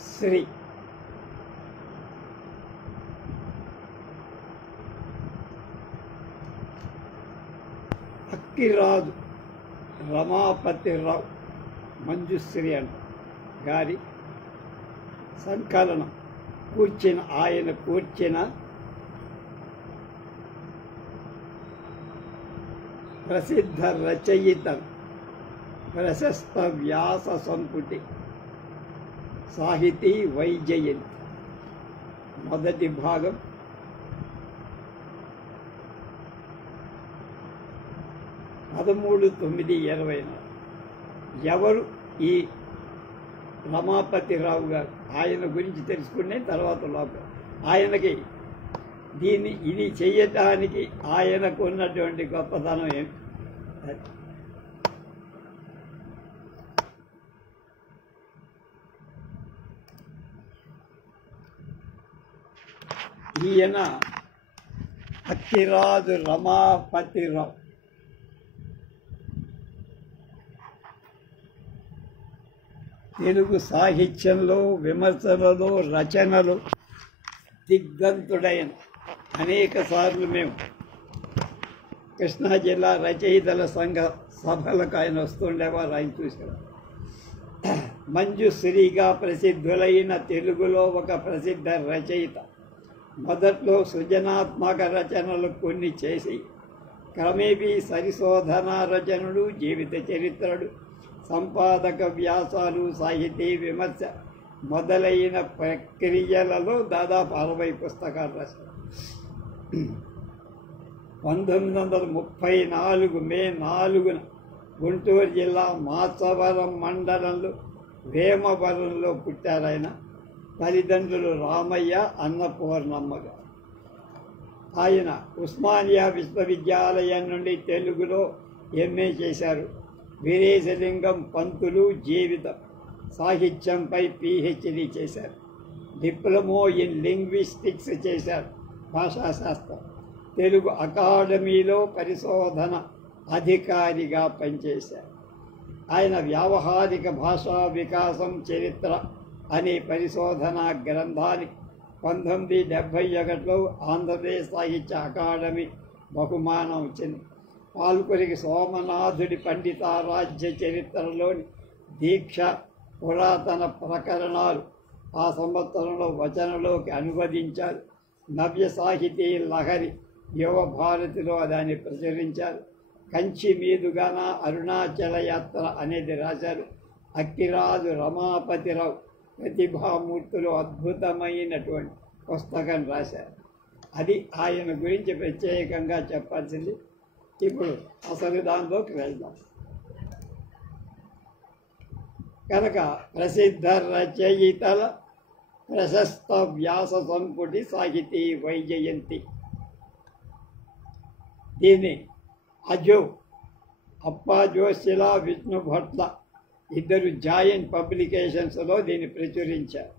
శ్రీ అక్కిరాజు రమాపతిరావు మంజుశ్రీ గారి సంకలనం ఆయన కూర్చిన ప్రసిద్ధ రచయిత ప్రశస్త వ్యాస సంపుటి సాహితీ వైజయంతి. మొదటి భాగం. పదమూడు 9/20. ఎవరు ఈ రమాపతిరావు గారు? ఆయన గురించి తెలుసుకునే తర్వాత లోపల ఆయనకి ఇది చెయ్యటానికి ఆయనకు ఉన్నటువంటి గొప్పతనం ఏమి? ఈయన అక్కిరాజు రమాపతిరావు. తెలుగు సాహిత్యంలో విమర్శలలో రచనలు దిగ్గంతుడైన అనేక సార్లు మేము కృష్ణా జిల్లా రచయితల సంఘ సభలకు ఆయన వస్తుండేవారు. ఆయన చూసారు. మంజుశ్రీగా ప్రసిద్ధులైన తెలుగులో ఒక ప్రసిద్ధ రచయిత. మొదట్లో సృజనాత్మక రచనలు కొన్ని చేసి క్రమేపీ సరిశోధన రచనలు, జీవిత చరిత్రలు, సంపాదక వ్యాసాలు, సాహితీ విమర్శ మొదలైన ప్రక్రియలలో దాదాపు 60 పుస్తకాలు రాశారు. 1934 మే 4న గుంటూరు జిల్లా మాచవరం మండలంలో వేమవరంలో పుట్టారు. ఆయన తల్లిదండ్రులు రామయ్య, అన్నపూర్ణమ్మ గారు. ఆయన ఉస్మానియా విశ్వవిద్యాలయం నుండి తెలుగులో ఎంఏ చేశారు. వీరేశలింగం పంతులు జీవిత సాహిత్యంపై పిహెచ్డి చేశారు. డిప్లొమా ఇన్ లింగ్విస్టిక్స్ చేశారు, భాషాశాస్త్రం. తెలుగు అకాడమీలో పరిశోధన అధికారిగా పనిచేశారు. ఆయన వ్యావహారిక భాషా వికాసం చరిత్ర అనే పరిశోధనా గ్రంథానికి 1971లో ఆంధ్రప్రదేశ్ సాహిత్య అకాడమీ బహుమానం వచ్చింది. పాల్కొరికి సోమనాథుడి పండితారాధ్య చరిత్రలోని దీక్ష పురాతన ప్రకరణాలు ఆ సంవత్సరంలో వచనలోకి అనువదించారు. నవ్య సాహితీ లహరి యువ భారతిలో దాన్ని ప్రచురించారు. కంచి మీదుగాన అరుణాచల యాత్ర అనేది రాశారు. అక్కిరాజు రమాపతిరావు ప్రతిభామూర్తులు అద్భుతమైనటువంటి పుస్తకం రాశారు. అది ఆయన గురించి ప్రత్యేకంగా చెప్పాల్సింది. ఇప్పుడు అసలు దానిలోకి వెళ్దాం. కనుక ప్రసిద్ధ రచయితల ప్రశస్త వ్యాస సంపుటి సాహితీ వైజయంతి. దీన్ని అప్పా జోషిల, విష్ణు భట్ల ఇద్దరు జాయింట్ పబ్లికేషన్స్లో దీన్ని ప్రచురించారు.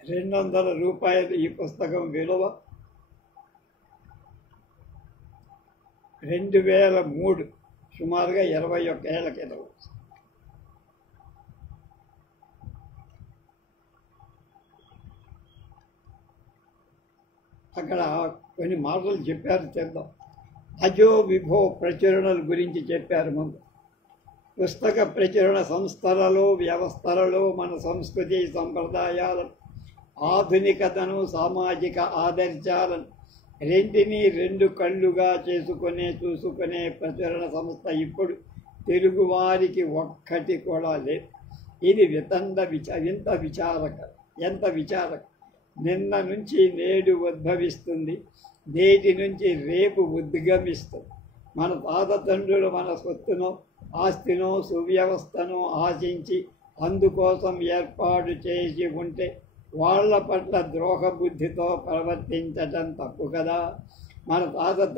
₹200 ఈ పుస్తకం విలువ. 2003 సుమారుగా 21 ఏళ్ల క్రితం. అక్కడ కొన్ని మాటలు చెప్పారు, చేద్దాం. అజో విభో ప్రచురణల గురించి చెప్పారు. ముందు పుస్తక ప్రచురణ సంస్థలలో, వ్యవస్థలలో మన సంస్కృతి సంప్రదాయాలను, ఆధునికతను, సామాజిక ఆదర్శాలను రెంటినీ 2 కళ్ళుగా చూసుకునే ప్రచురణ సంస్థ ఇప్పుడు తెలుగువారికి ఒక్కటి కూడా లేదు. ఇది ఎంత విచారకం. నిన్న నుంచి నేడు ఉద్భవిస్తుంది, నేటి నుంచి రేపు ఉద్గమిస్తుంది. మన తండ్రులు మన సొత్తునో ఆస్తినో సువ్యవస్థను ఆశించి అందుకోసం ఏర్పాటు చేసి ఉంటే వాళ్ళ పట్ల ద్రోహ బుద్ధితో ప్రవర్తించటం తప్పు కదా. మన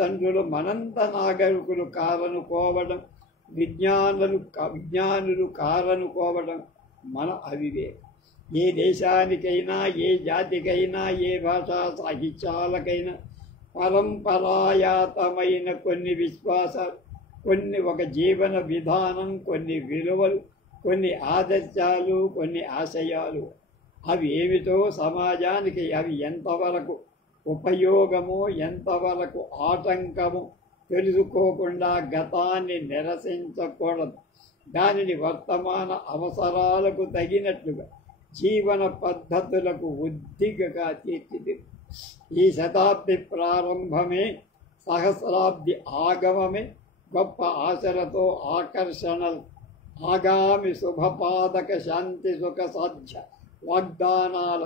తండ్రులు మనంత నాగరికులు కారనుకోవడం, విజ్ఞానులు కారనుకోవడం మన అవివేకం. ఏ దేశానికైనా, ఏ జాతికైనా, ఏ భాషా సాహిత్యాలకైనా పరంపరాయాతమైన కొన్ని విశ్వాసాలు, కొన్ని ఒక జీవన విధానం, కొన్ని విలువలు, కొన్ని ఆదర్శాలు, కొన్ని ఆశయాలు. అవి ఏమిటో సమాజానికి అవి ఎంతవరకు ఉపయోగమో ఎంతవరకు ఆటంకమో తెలుసుకోకుండా గతాన్ని నిరసించకూడదు. దానిని వర్తమాన అవసరాలకు తగినట్లుగా జీవన పద్ధతులకు ఉద్దిగగా తీర్చిదిద్దు. ఈ శతాబ్ది ప్రారంభమే, సహస్రాబ్ది ఆగమమే గొప్ప ఆశలతో ఆకర్షణలు, ఆగామి శుభపాదక శాంతి సుఖ సాధ్య వాగ్దానాల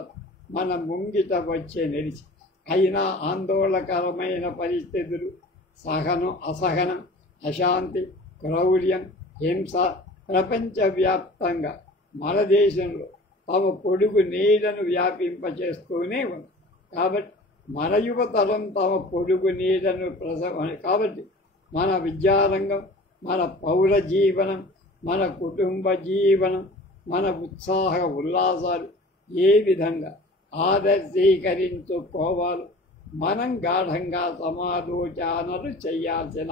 మన ముంగిట వచ్చే నిలిచి. అయినా ఆందోళనకరమైన పరిస్థితులు, సహనం, అసహనం, అశాంతి, క్రౌర్యం, హింస ప్రపంచవ్యాప్తంగా మన దేశంలో తమ పొడుగు నీడను వ్యాపింపచేస్తూనే ఉంది. కాబట్టి మన యువతరం తమ పొడుగు నీడను కాబట్టి మన విద్యారంగం, మన పౌర జీవనం, మన కుటుంబ జీవనం, మన ఉత్సాహ ఉల్లాసాలు ఏ విధంగా ఆదర్శీకరించుకోవాలో మనం గాఢంగా సమాలోచనలు చేయాల్సిన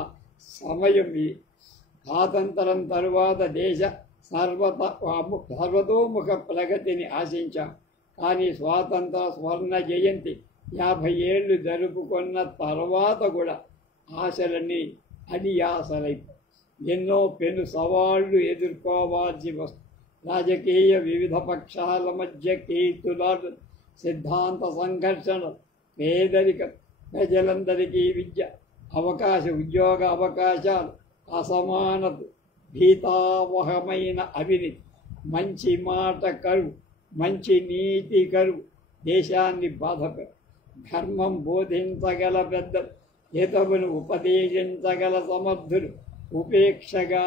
సమయం ఇది. స్వాతంత్రం తరువాత దేశ సర్వతోముఖ ప్రగతిని ఆశించాం. కానీ స్వాతంత్ర స్వర్ణ జయంతి 50 ఏళ్ళు జరుపుకున్న తర్వాత కూడా ఆశలన్నీ అడియాసలైపోయి ఎన్నో పెను సవాళ్లు ఎదుర్కోవాల్సి వస్తుంది. రాజకీయ వివిధ పక్షాల మధ్య కీర్తులాటలు, సిద్ధాంత సంఘర్షణలు, పేదరికం, ప్రజలందరికీ విద్య ఉద్యోగ అవకాశాలు, అసమానత, భీతావహమైన అవినీతి, మంచి మాట కరువు, మంచి నీతి కరువు దేశాన్ని బాధపెడు. ధర్మం బోధించగల పెద్దలు, హితవును ఉపదేశించగల సమర్థులు ఉపేక్షగా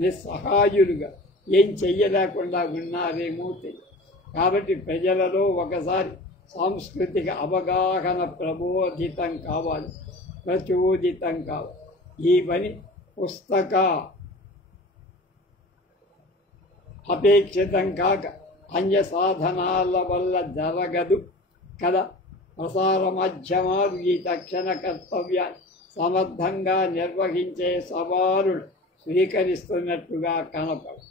నిస్సహాయులుగా ఏం చెయ్యలేకుండా ఉన్నారేమో తెలియదు. కాబట్టి ప్రజలలో ఒకసారి సాంస్కృతిక అవగాహన ప్రచోదితం కావాలి. ఈ పని పుస్తక అపేక్షితం కాక అన్య సాధనాల వల్ల జరగదు కదా. ప్రసార మాధ్యమాలు ఈ తక్షణ కర్తవ్యాన్ని సమర్థంగా నిర్వహించే సవాలును స్వీకరిస్తున్నట్టుగా కనపడు.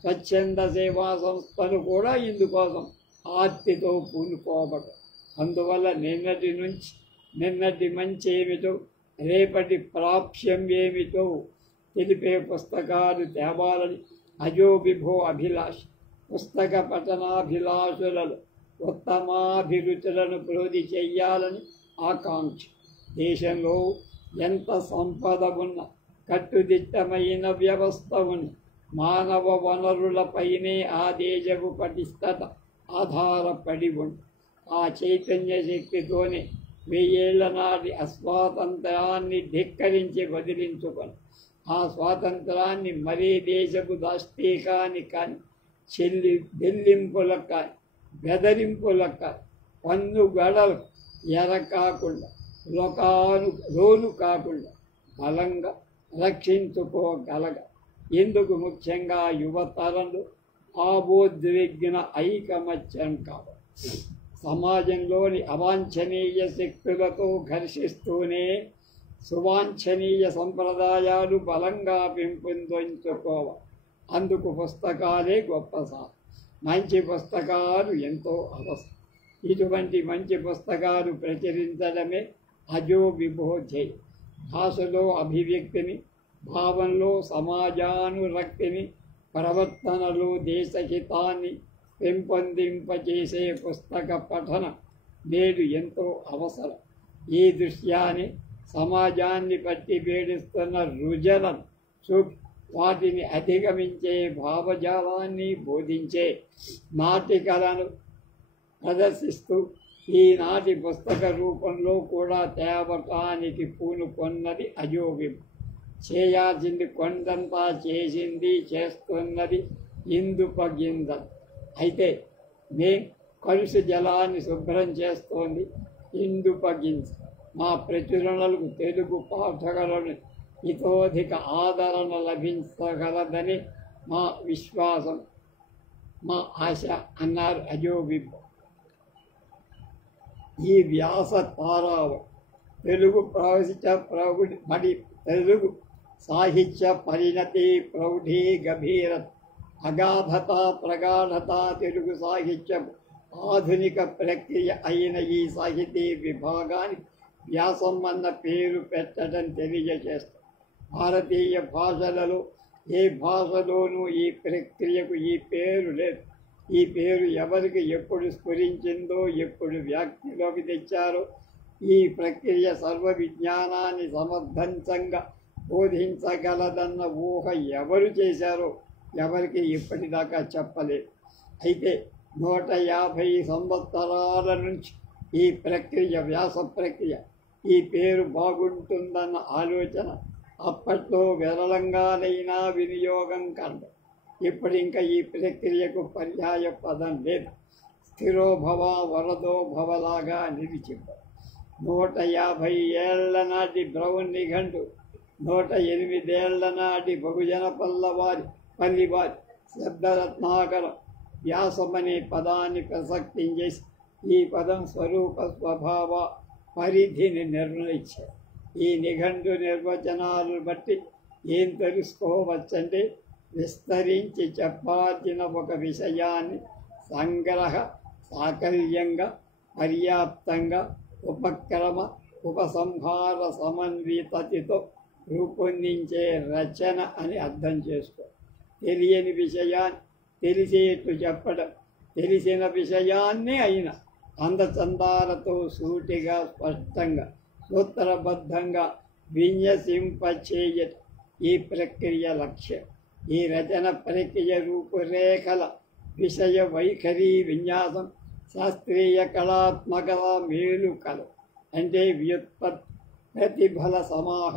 స్వచ్ఛంద సేవా సంస్థలు కూడా ఇందుకోసం ఆర్తితో పూనుకోబడు. అందువల్ల నిన్నటి మంచి ఏమిటో, రేపటి ప్రాప్యం ఏమిటో తెలిపే పుస్తకాలు తేవాలని అజోబిభో అభిలాష. పుస్తక పఠనాభిలాషులలో ఉత్తమాభిరుచులను ప్రోధి చెయ్యాలని ఆకాంక్ష. దేశంలో ఎంత సంపద ఉన్న, కట్టుదిట్టమైన వ్యవస్థ ఉన్న, మానవ వనరులపైనే ఆ దేశపు పటిష్టత ఆధారపడి ఉంది. ఆ చైతన్య శక్తితోనే 1000 ఏళ్ల నాటి అస్వాతంత్రాన్ని ధిక్కరించి వదిలించుకొని ఆ స్వాతంత్రాన్ని మరే దేశపు దాష్టీకాన్ని కానీ, బెల్లింపులకు కానీ, బెదరింపులకు కానీ, పన్ను గడలు ఎరకాకుండా, లోను కాకుండా బలంగా రక్షించుకోగలగ. ఎందుకు ముఖ్యంగా యువతరంలో భావోద్విగ్న ఐకమత్యం కావాలి. సమాజంలోని అవాంఛనీయ శక్తులతో ఘర్షిస్తూనే సువాంఛనీయ సంప్రదాయాలు బలంగా పెంపొందించుకోవాలి. అందుకు పుస్తకాలే గొప్ప సాధనం. మంచి పుస్తకాలు ఎంతో అవసరం. ఇటువంటి మంచి పుస్తకాలు ప్రచురించడమే అజోబిభోధ్యేయం. భాషలో అభివ్యక్తిని, భావంలో సమాజానురక్తిని, ప్రవర్తనలో దేశహితాన్ని పెంపొందింపచేసే పుస్తక పఠనం నేడు ఎంతో అవసరం. ఈ దృశ్యాన్ని సమాజాన్ని పట్టి పీడిస్తున్న రుజలను చూపి వాటిని అధిగమించే భావజాలాన్ని బోధించే నాటికలను ప్రదర్శిస్తూ ఈనాటి పుస్తక రూపంలో కూడా తేవటానికి పూనుకొన్నది అజోబిభో. చేయాల్సింది కొండంతా చేసింది, చేస్తున్నది ఇందుపగింద. అయితే కలుష జలాన్ని శుభ్రం చేస్తోంది ఇందుపగింజ. మా ప్రచురణలకు తెలుగు పాఠకులను ఇతోధిక ఆదరణ లభించగలదని మా విశ్వాసం, మా ఆశ అన్నారు అజోబిభో. ఈ వ్యాస తారావ తెలుగు తెలుగు సాహిత్య పరిణతి ప్రౌఢి గభీర అగాధత ప్రగాఢత తెలుగు సాహిత్యం ఆధునిక ప్రక్రియ అయిన ఈ సాహితీ విభాగానికి వ్యాసం అన్న పేరు పెట్టడం తెలియజేస్తారు. భారతీయ భాషలలో ఏ భాషలోనూ ఈ ప్రక్రియకు ఈ పేరు లేదు. ఈ పేరు ఎవరికి ఎప్పుడు స్ఫురించిందో, ఎప్పుడు వ్యాప్తిలోకి తెచ్చారో, ఈ ప్రక్రియ సర్వ విజ్ఞానాన్ని సమర్థంగా బోధించగలదన్న ఊహ ఎవరు చేశారో ఎవరికి ఇప్పటిదాకా చెప్పలేదు. అయితే 150 సంవత్సరాల నుంచి ఈ ప్రక్రియ, వ్యాస ప్రక్రియ, ఈ పేరు బాగుంటుందన్న ఆలోచన అప్పట్లో విరళంగానైనా వినియోగం కండ. ఇప్పుడు ఇంకా ఈ ప్రక్రియకు పర్యాయ పదం లేదు. స్థిరోభవ వరదో భవలాగా నిలిచిపో. 150 ఏళ్ల నాటి బ్రౌన్ నిఘంటు, 108 ఏళ్ల నాటి బహుజన పల్లివారి శబ్దరత్నాకరం వ్యాసమనే పదాన్ని ప్రసక్తించేసి ఈ పదం స్వరూప స్వభావ పరిధిని నిర్ణయించారు. ఈ నిఘంటు నిర్వచనాలను బట్టి ఏం తెలుసుకోవచ్చంటే, విస్తరించి చెప్పాల్సిన ఒక విషయాన్ని సంగ్రహ సాకల్యంగా, పర్యాప్తంగా, ఉపసంహార సమన్వితతో రూపొందించే రచన అని అర్థం చేసుకో. తెలియని విషయాన్ని తెలిసేట్టు చెప్పడం, తెలిసిన విషయాన్ని అయినా అందచందాలతో సూటిగా, స్పష్టంగా, సూత్రబద్ధంగా విన్యసింపచేయటం ఈ ప్రక్రియ లక్ష్యం. ఈ రచన ప్రక్రియ రూపురేఖల విషయ వైఖరి విన్యాసం శాస్త్రీయ కళాత్మకత మేలుకల అంటే వ్యుత్పత్తి, ప్రతిఫల సమాహ,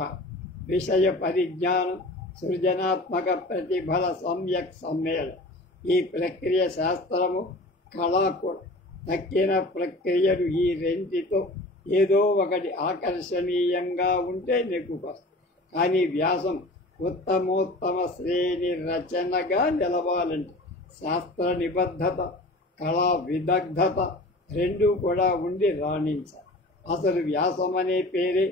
విషయ పరిజ్ఞానం, సృజనాత్మక ప్రతిఫల సమ్యక్ సమ్మేళనం. ఈ ప్రక్రియ శాస్త్రము, కళ కూడా. తక్కిన ప్రక్రియలు ఈ రెండితో ఏదో ఒకటి ఆకర్షణీయంగా ఉంటే నెగ్గుకొస్తాయి. కానీ వ్యాసం ఉత్తమోత్తమ శ్రేణి రచనగా నిలవాలంటే శాస్త్ర నిబద్ధత, కళా విదగ్ధత రెండూ కూడా ఉండి రాణించాలి. అసలు వ్యాసం అనే పేరే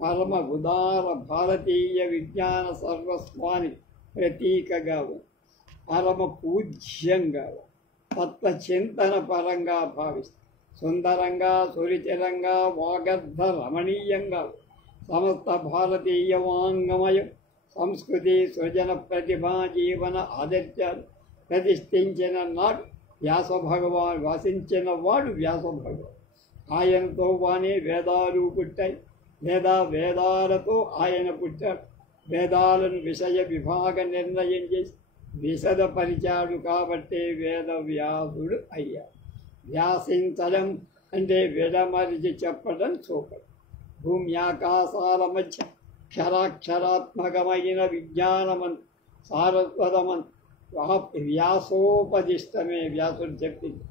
పరమ ఉదార భారతీయ విజ్ఞాన సర్వస్వానికి ప్రతీకగా ఉంది. పరమ పూజ్యంగా, తత్వచింతన పరంగా భావిస్తుంది. సుందరంగా, సురుచిరంగా, వాగర్ధ రమణీయంగా సమస్త భారతీయ వాంగమయం, సంస్కృతి, సృజన, ప్రతిభ, జీవన ఆదర్శాలు ప్రతిష్ఠించిన నాడు వ్యాస భగవాన్ వాసించిన వాడు వ్యాస భగవాన్. ఆయనతో వానే వేదాలు పుట్టాయి, లేదా వేదాలతో ఆయన పుట్టాడు. వేదాలను విషయ విభాగ నిర్ణయం చేసి విశదపరిచాడు కాబట్టే వేద వ్యాసుడు అయ్యాడు. వ్యాసించడం అంటే విడమరిచి చెప్పడం, చూపడం. భూమి ఆకాశాల మధ్య క్షరాక్షరాత్మకమైన విజ్ఞానమన్ సారస్వతమన్ వ్యాసోపదిష్టమే వ్యాసుడు చెప్పింది.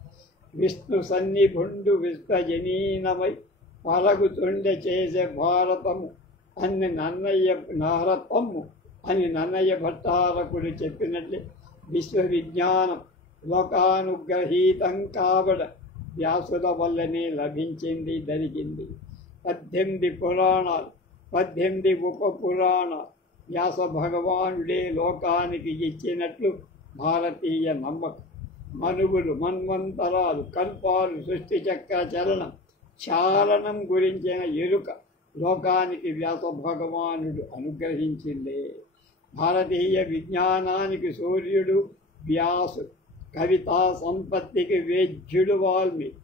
విష్ణు సన్నిభుండు విశ్వజనీనమై పరగుతుండె చేసే భారతము అని నన్నయ్య భట్టారకుడు చెప్పినట్లే విశ్వవిజ్ఞానం లోకానుగ్రహీతం కాబడ వ్యాసుల వల్లనే లభించింది, జరిగింది. 18 పురాణాలు, 18 ఉప పురాణాలు వ్యాస భగవానుడే లోకానికి ఇచ్చినట్లు భారతీయ నమ్మకం. మనుగులు, మన్వంతరాలు, కల్పాలు, సృష్టి చక్ర చలనం, చాలనం గురించిన ఎరుక లోకానికి వ్యాస భగవానుడు అనుగ్రహించిందే. భారతీయ విజ్ఞానానికి సూర్యుడు వ్యాసుడు, కవితా సంపత్తికి వేద్యుడు వాల్మీకి.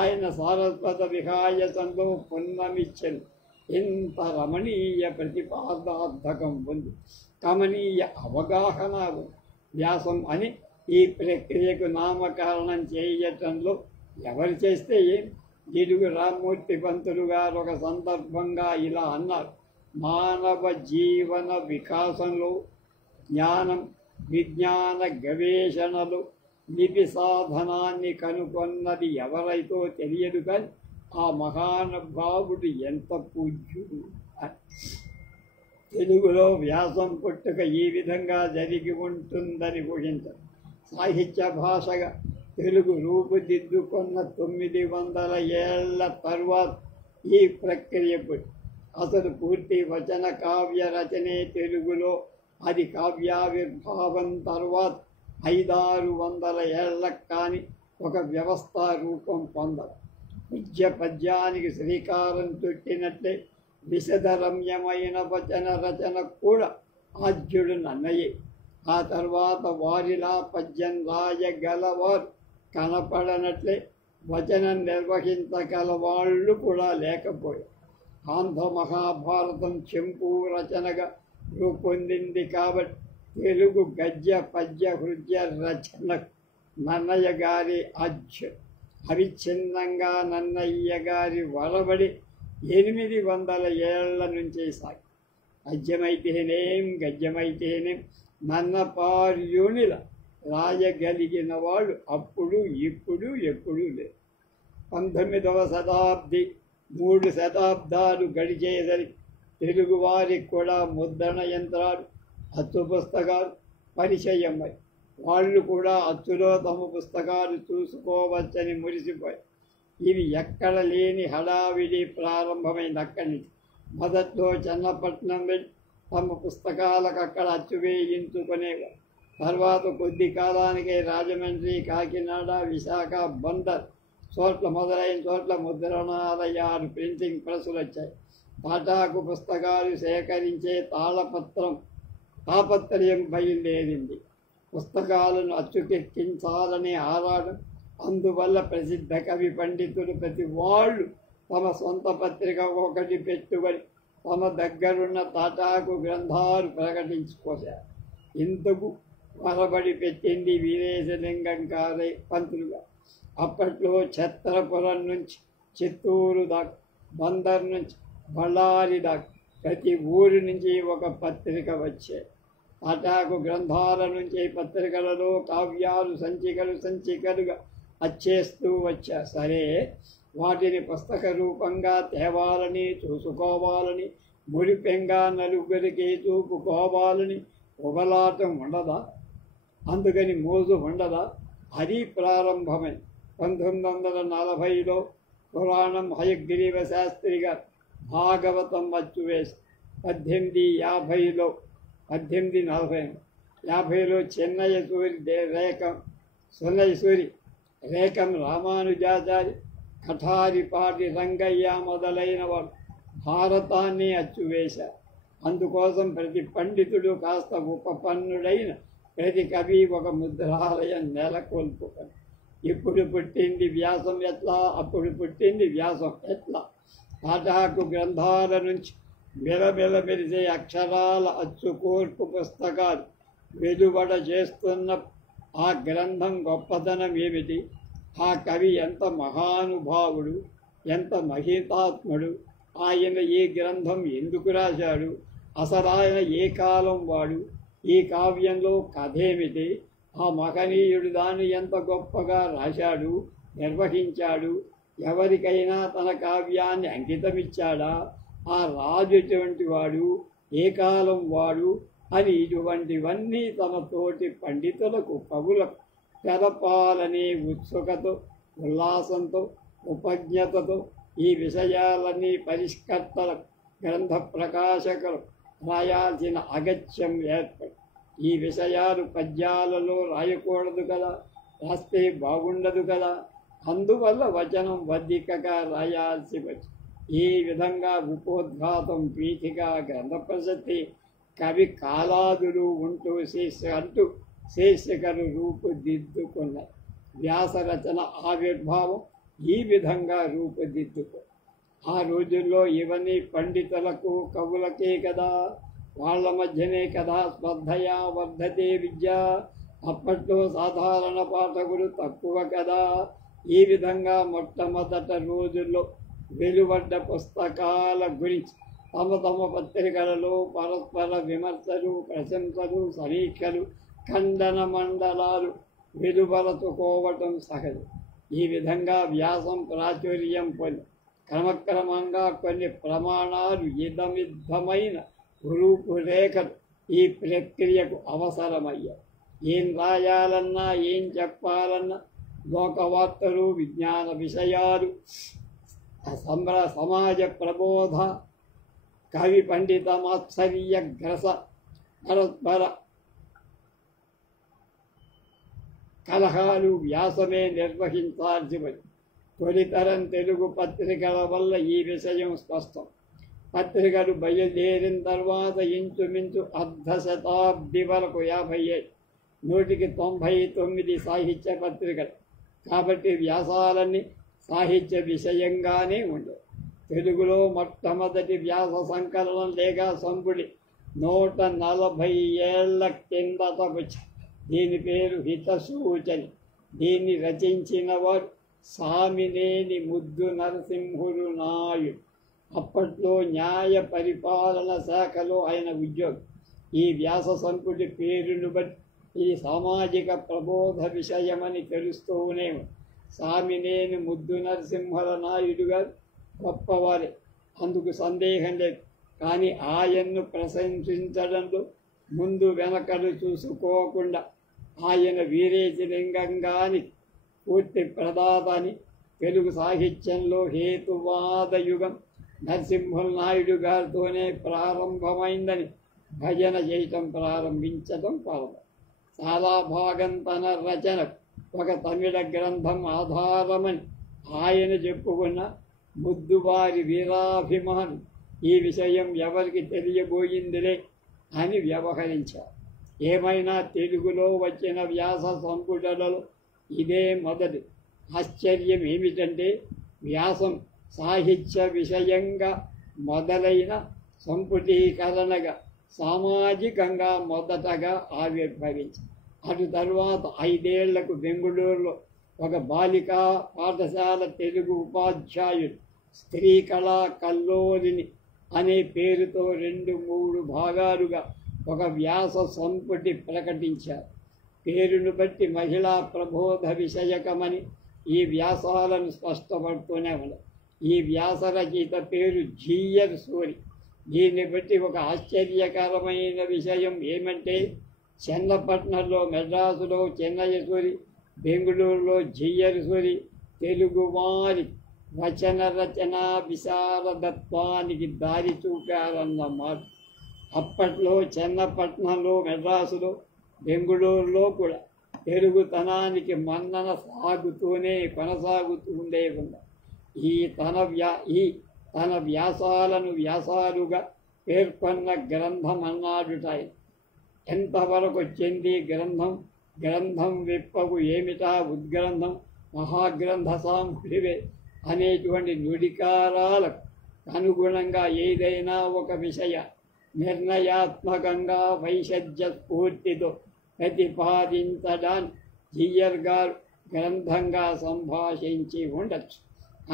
ఆయన సారస్వత విహాయసంలో పున్నమిచ్చను. ఇంత రమణీయ ప్రతిపాదార్థకం ఉంది, కమనీయ అవగాహన ఉంది. వ్యాసం అని ఈ ప్రక్రియకు నామకరణం చేయటంలో ఎవరు చేస్తే ఏం? జిడుగు రామ్మూర్తి పంతులు గారు ఒక సందర్భంగా ఇలా అన్నారు: మానవ జీవన వికాసంలో జ్ఞానం, విజ్ఞాన గవేషణలు, లిపి సాధనాన్ని కనుగొన్నది ఎవరైతో తెలియదు, కానీ ఆ మహానుభావుడు ఎంత పూజ్యుడు. తెలుగులో వ్యాసం పుట్టుక ఈ విధంగా జరిగి ఉంటుందని ఊహించారు. సాహిత్య భాషగా తెలుగు రూపుదిద్దుకున్న 900 ఏళ్ల తరువాత ఈ ప్రక్రియ అసలు పూర్తి వచన కావ్య రచనే తెలుగులో అది కావ్యావిర్భావం తర్వాత 500-600 ఏళ్లకు కానీ ఒక వ్యవస్థా రూపం పొందదు. పద్యానికి శ్రీకారం చుట్టినట్లే విశదరమ్యమైన వచన రచన కూడా ఆద్యుడు నన్నయ్యే. ఆ తర్వాత వారిలా పద్యం రాయగలవారు కనపడనట్లే వచనం నిర్వహించగలవాళ్ళు కూడా లేకపోయారు. ఆంధ్ర మహాభారతం చెంపు రచనగా రూపొందింది కాబట్టి తెలుగు గద్య పద్య హృదయ రచన నన్నయ్య గారి అవిచ్ఛిన్నంగా నన్నయ్య గారి వరబడి 800 ఏళ్ల నుంచి సాగి పద్యమైతేనేం గద్యమైతేనేం నన్నపార్యునిల రాయగలిగిన వాళ్ళు అప్పుడు ఇప్పుడు ఎప్పుడూ లేదు. 19వ శతాబ్ది 3 శతాబ్దాలు గడిచేసరికి తెలుగువారికి కూడా ముద్రణ యంత్రాలు అచ్చు పుస్తకాలు పరిచయమై వాళ్ళు కూడా అచ్చులో తమ పుస్తకాలు చూసుకోవచ్చని మురిసిపోయి ఇవి ఎక్కడ లేని హడావిడి ప్రారంభమైనక్కడి నుంచి మొదట్లో చన్నపట్నం వెళ్ళి తమ పుస్తకాలకు అక్కడ అచ్చు వేయించుకునేవారు. తర్వాత కొద్ది కాలానికే రాజమండ్రి, కాకినాడ, విశాఖ, బందర్ చోట్ల మొదలైన చోట్ల ముద్రణాలయాలు, ప్రింటింగ్ ప్రెస్సులు వచ్చాయి. తాటాకు పుస్తకాలు సేకరించే తాపత్రయం బయలుదేరింది. పుస్తకాలను అచ్చుకెక్కించాలని ఆరాటం. అందువల్ల ప్రసిద్ధ కవి పండితులు ప్రతి వాళ్ళు తమ సొంత పత్రిక ఒకటి పెట్టుకొని తమ దగ్గరున్న తాటాకు గ్రంథాలు ప్రకటించుకోసారు. ఇంతకు వరబడి పెట్టింది వీరేశలింగం గారే పంతులుగా. అప్పట్లో ఛత్రపురం నుంచి చిత్తూరు దాకా, బందర్ నుంచి బళ్ళారి దాకా ప్రతి ఊరి నుంచి ఒక పత్రిక వచ్చే. తాటాకు గ్రంథాల నుంచి పత్రికలలో కావ్యాలు సంచికలుగా అచ్చేస్తూ వచ్చా. సరే, వాటిని పుస్తక రూపంగా తేవాలని, చూసుకోవాలని, మురిపెంగా నలుగురికి చూపుకోవాలని ఉబలాటం ఉండదా? అందుకని మోజు ఉండదా? అది ప్రారంభమై 1940లో పురాణం హయగ్రీవ శాస్త్రి గారు భాగవతం అచ్చు వేసి 1840లో చెన్నయ్యసూరి రేకం రామానుజాచారి, కఠారిపాటి రంగయ్య మొదలైన వారు భారతాన్ని అచ్చువేశారు. అందుకోసం ప్రతి పండితుడు కాస్త ఉపపన్నుడైన ప్రతి కవి ఒక ముద్రాలయం నెలకొల్పుకొని ఇప్పుడు పుట్టింది వ్యాసం ఎట్లా, అప్పుడు పుట్టింది వ్యాసం ఎట్లా, తాటాకు గ్రంథాల నుంచి మెరిసే అక్షరాల అచ్చుకూర్పు పుస్తకాలు వెలువడ చేస్తున్న ఆ గ్రంథం గొప్పతనం ఏమిటి? ఆ కవి ఎంత మహానుభావుడు, ఎంత మహితాత్ముడు, ఆయన ఈ గ్రంథం ఎందుకు రాశాడు, అసలు ఆయన ఏ కాలం వాడు, ఈ కావ్యంలో కథేమిటి, ఆ మహనీయుడు దాన్ని ఎంత గొప్పగా రాశాడు, నిర్వహించాడు, ఎవరికైనా తన కావ్యాన్ని అంకితమిచ్చాడా, ఆ రాజు ఎటువంటి వాడు, ఏ కాలం వాడు అని ఇటువంటివన్నీ తమ తోటి పండితులకు, కవులకు తెలపాలనే ఉత్సుకతో, ఉల్లాసంతో, ఉపజ్ఞతతో ఈ విషయాలన్నీ పరిష్కర్తల, గ్రంథ ప్రకాశకులు రాయాల్సిన అగత్యం ఏర్పడి ఈ విషయాలు పద్యాలలో రాయకూడదు కదా, రాస్తే బాగుండదు కదా, అందువల్ల వచనం వద్దికగా రాయాల్సి వచ్చి ఈ విధంగా ఉపోద్ఘాతం, పీఠిక, గ్రంథ ప్రసిద్ధి, కవి కాలాదులు అంటూ శీర్షికలు రూపుదిద్దుకున్నారు. వ్యాసరచన ఆవిర్భావం ఈ విధంగా రూపుదిద్దుకో. ఆ రోజుల్లో ఇవన్నీ పండితులకు, కవులకే కదా, వాళ్ళ మధ్యనే కదా స్పర్ధయా వర్ధతే విద్య. అప్పట్లో సాధారణ పాఠకులు తక్కువ కదా. ఈ విధంగా మొట్టమొదట రోజుల్లో వెలువడ్డ పుస్తకాల గురించి తమ పత్రికలలో పరస్పర విమర్శలు, ప్రశంసలు, సమీక్షలు, ఖండన మండలాలు వెలువరచుకోవటం సహజం. ఈ విధంగా వ్యాసం ప్రాచుర్యం పొంది క్రమక్రమంగా కొన్ని ప్రమాణాలు, ఇదమిద్దమైన రూపురేఖలు ఈ ప్రక్రియకు అవసరమయ్యాయి. ఏం రాయాలన్నా, ఏం చెప్పాలన్నా లోకవార్తలు, విజ్ఞాన విషయాలు, సమాజ ప్రబోధ, కవి పండిత మాత్సర్య గ్రస పరస్పర కలహాలు వ్యాసమే నిర్వహించాల్సివని తొలితరం తెలుగు పత్రికల వల్ల ఈ విషయం స్పష్టం. పత్రికలు బయలుదేరిన తర్వాత ఇంచుమించు అర్ధశతాబ్ది వరకు 57, 199 సాహిత్య పత్రికలు. కాబట్టి వ్యాసాలన్నీ సాహిత్య విషయంగానే ఉండవు. తెలుగులో మొట్టమొదటి వ్యాస సంకలనం లేక సంపుటి 140 ఏళ్ల కిందటకు. దీని పేరు హితసూచని. దీన్ని రచించిన వారు సామినేని ముద్దు నరసింహులు నాయుడు. అప్పట్లో న్యాయ పరిపాలన శాఖలో ఆయన ఉద్యోగం. ఈ వ్యాస సంపుటి పేరును బట్టి ఇది సామాజిక ప్రబోధ విషయమని తెలుస్తూనే సామినేని ముద్దు నరసింహల నాయుడు గారు గొప్పవారే, అందుకు సందేహం లేదు. కానీ ఆయన్ను ప్రశంసించడంలో ముందు వెనకలు చూసుకోకుండా ఆయన వీరేశలింగంగాని పూర్తి ప్రదాత అని, తెలుగు సాహిత్యంలో హేతువాద యుగం నరసింహుల నాయుడు గారితోనే ప్రారంభమైందని భజన చేయటం ప్రారంభించడం ప్రారంభం. చాలా భాగం తన రచన ఒక తమిళ గ్రంథం ఆధారమని ఆయన చెప్పుకున్న ముద్దువారి వీరాభిమానం ఈ విషయం ఎవరికి తెలియబోయిందిలే అని వ్యవహరించారు. ఏమైనా తెలుగులో వచ్చిన వ్యాస సంపుటలలో ఇదే మొదటి. ఆశ్చర్యం ఏమిటంటే వ్యాసం సాహిత్య విషయంగా మొదలైన సంపుటీకరణగా సామాజికంగా మొదటగా ఆవిర్భవించి అటు తరువాత 5 ఏళ్లకు బెంగుళూరులో ఒక బాలికా పాఠశాల తెలుగు ఉపాధ్యాయుడు స్త్రీ కళా కల్లోలిని అనే పేరుతో 2-3 భాగాలుగా ఒక వ్యాస సంపుటి ప్రకటించారు. పేరును బట్టి మహిళా ప్రబోధ విషయకమని ఈ వ్యాసాలను స్పష్టపడుతూనే ఉన్నారు. ఈ వ్యాస రచయిత పేరు జీయర్ సూరి. దీన్ని బట్టి ఒక ఆశ్చర్యకరమైన విషయం ఏమంటే చెన్నపట్నంలో మెడ్రాసులో చెన్నయ్య సూరి, బెంగుళూరులో జీయర్ సూరి తెలుగువారి వచన రచనా విశారదత్వానికి దారి చూపారన్నమాట. అప్పట్లో చెన్నపట్నంలో, మెడ్రాసులో, బెంగుళూరులో కూడా తెలుగుతనానికి మన్నన సాగుతూనే కొనసాగుతూ ఉండేకుండా ఈ తన వ్యాసాలను వ్యాసాలుగా పేర్కొన్న గ్రంథం అన్నాడుటాయి. ఎంతవరకు వచ్చింది గ్రంథం? గ్రంథం విప్పకు ఏమిటా ఉద్గ్రంథం, మహాగ్రంథ సాంపుడివే అనేటువంటి నుడికారాలకు అనుగుణంగా ఏదైనా ఒక విషయ నిర్ణయాత్మకంగా వైషజ్య స్ఫూర్తితో ప్రతిపాదించడాన్ని జీయర్ గారు గ్రంథంగా సంభాషించి ఉండొచ్చు.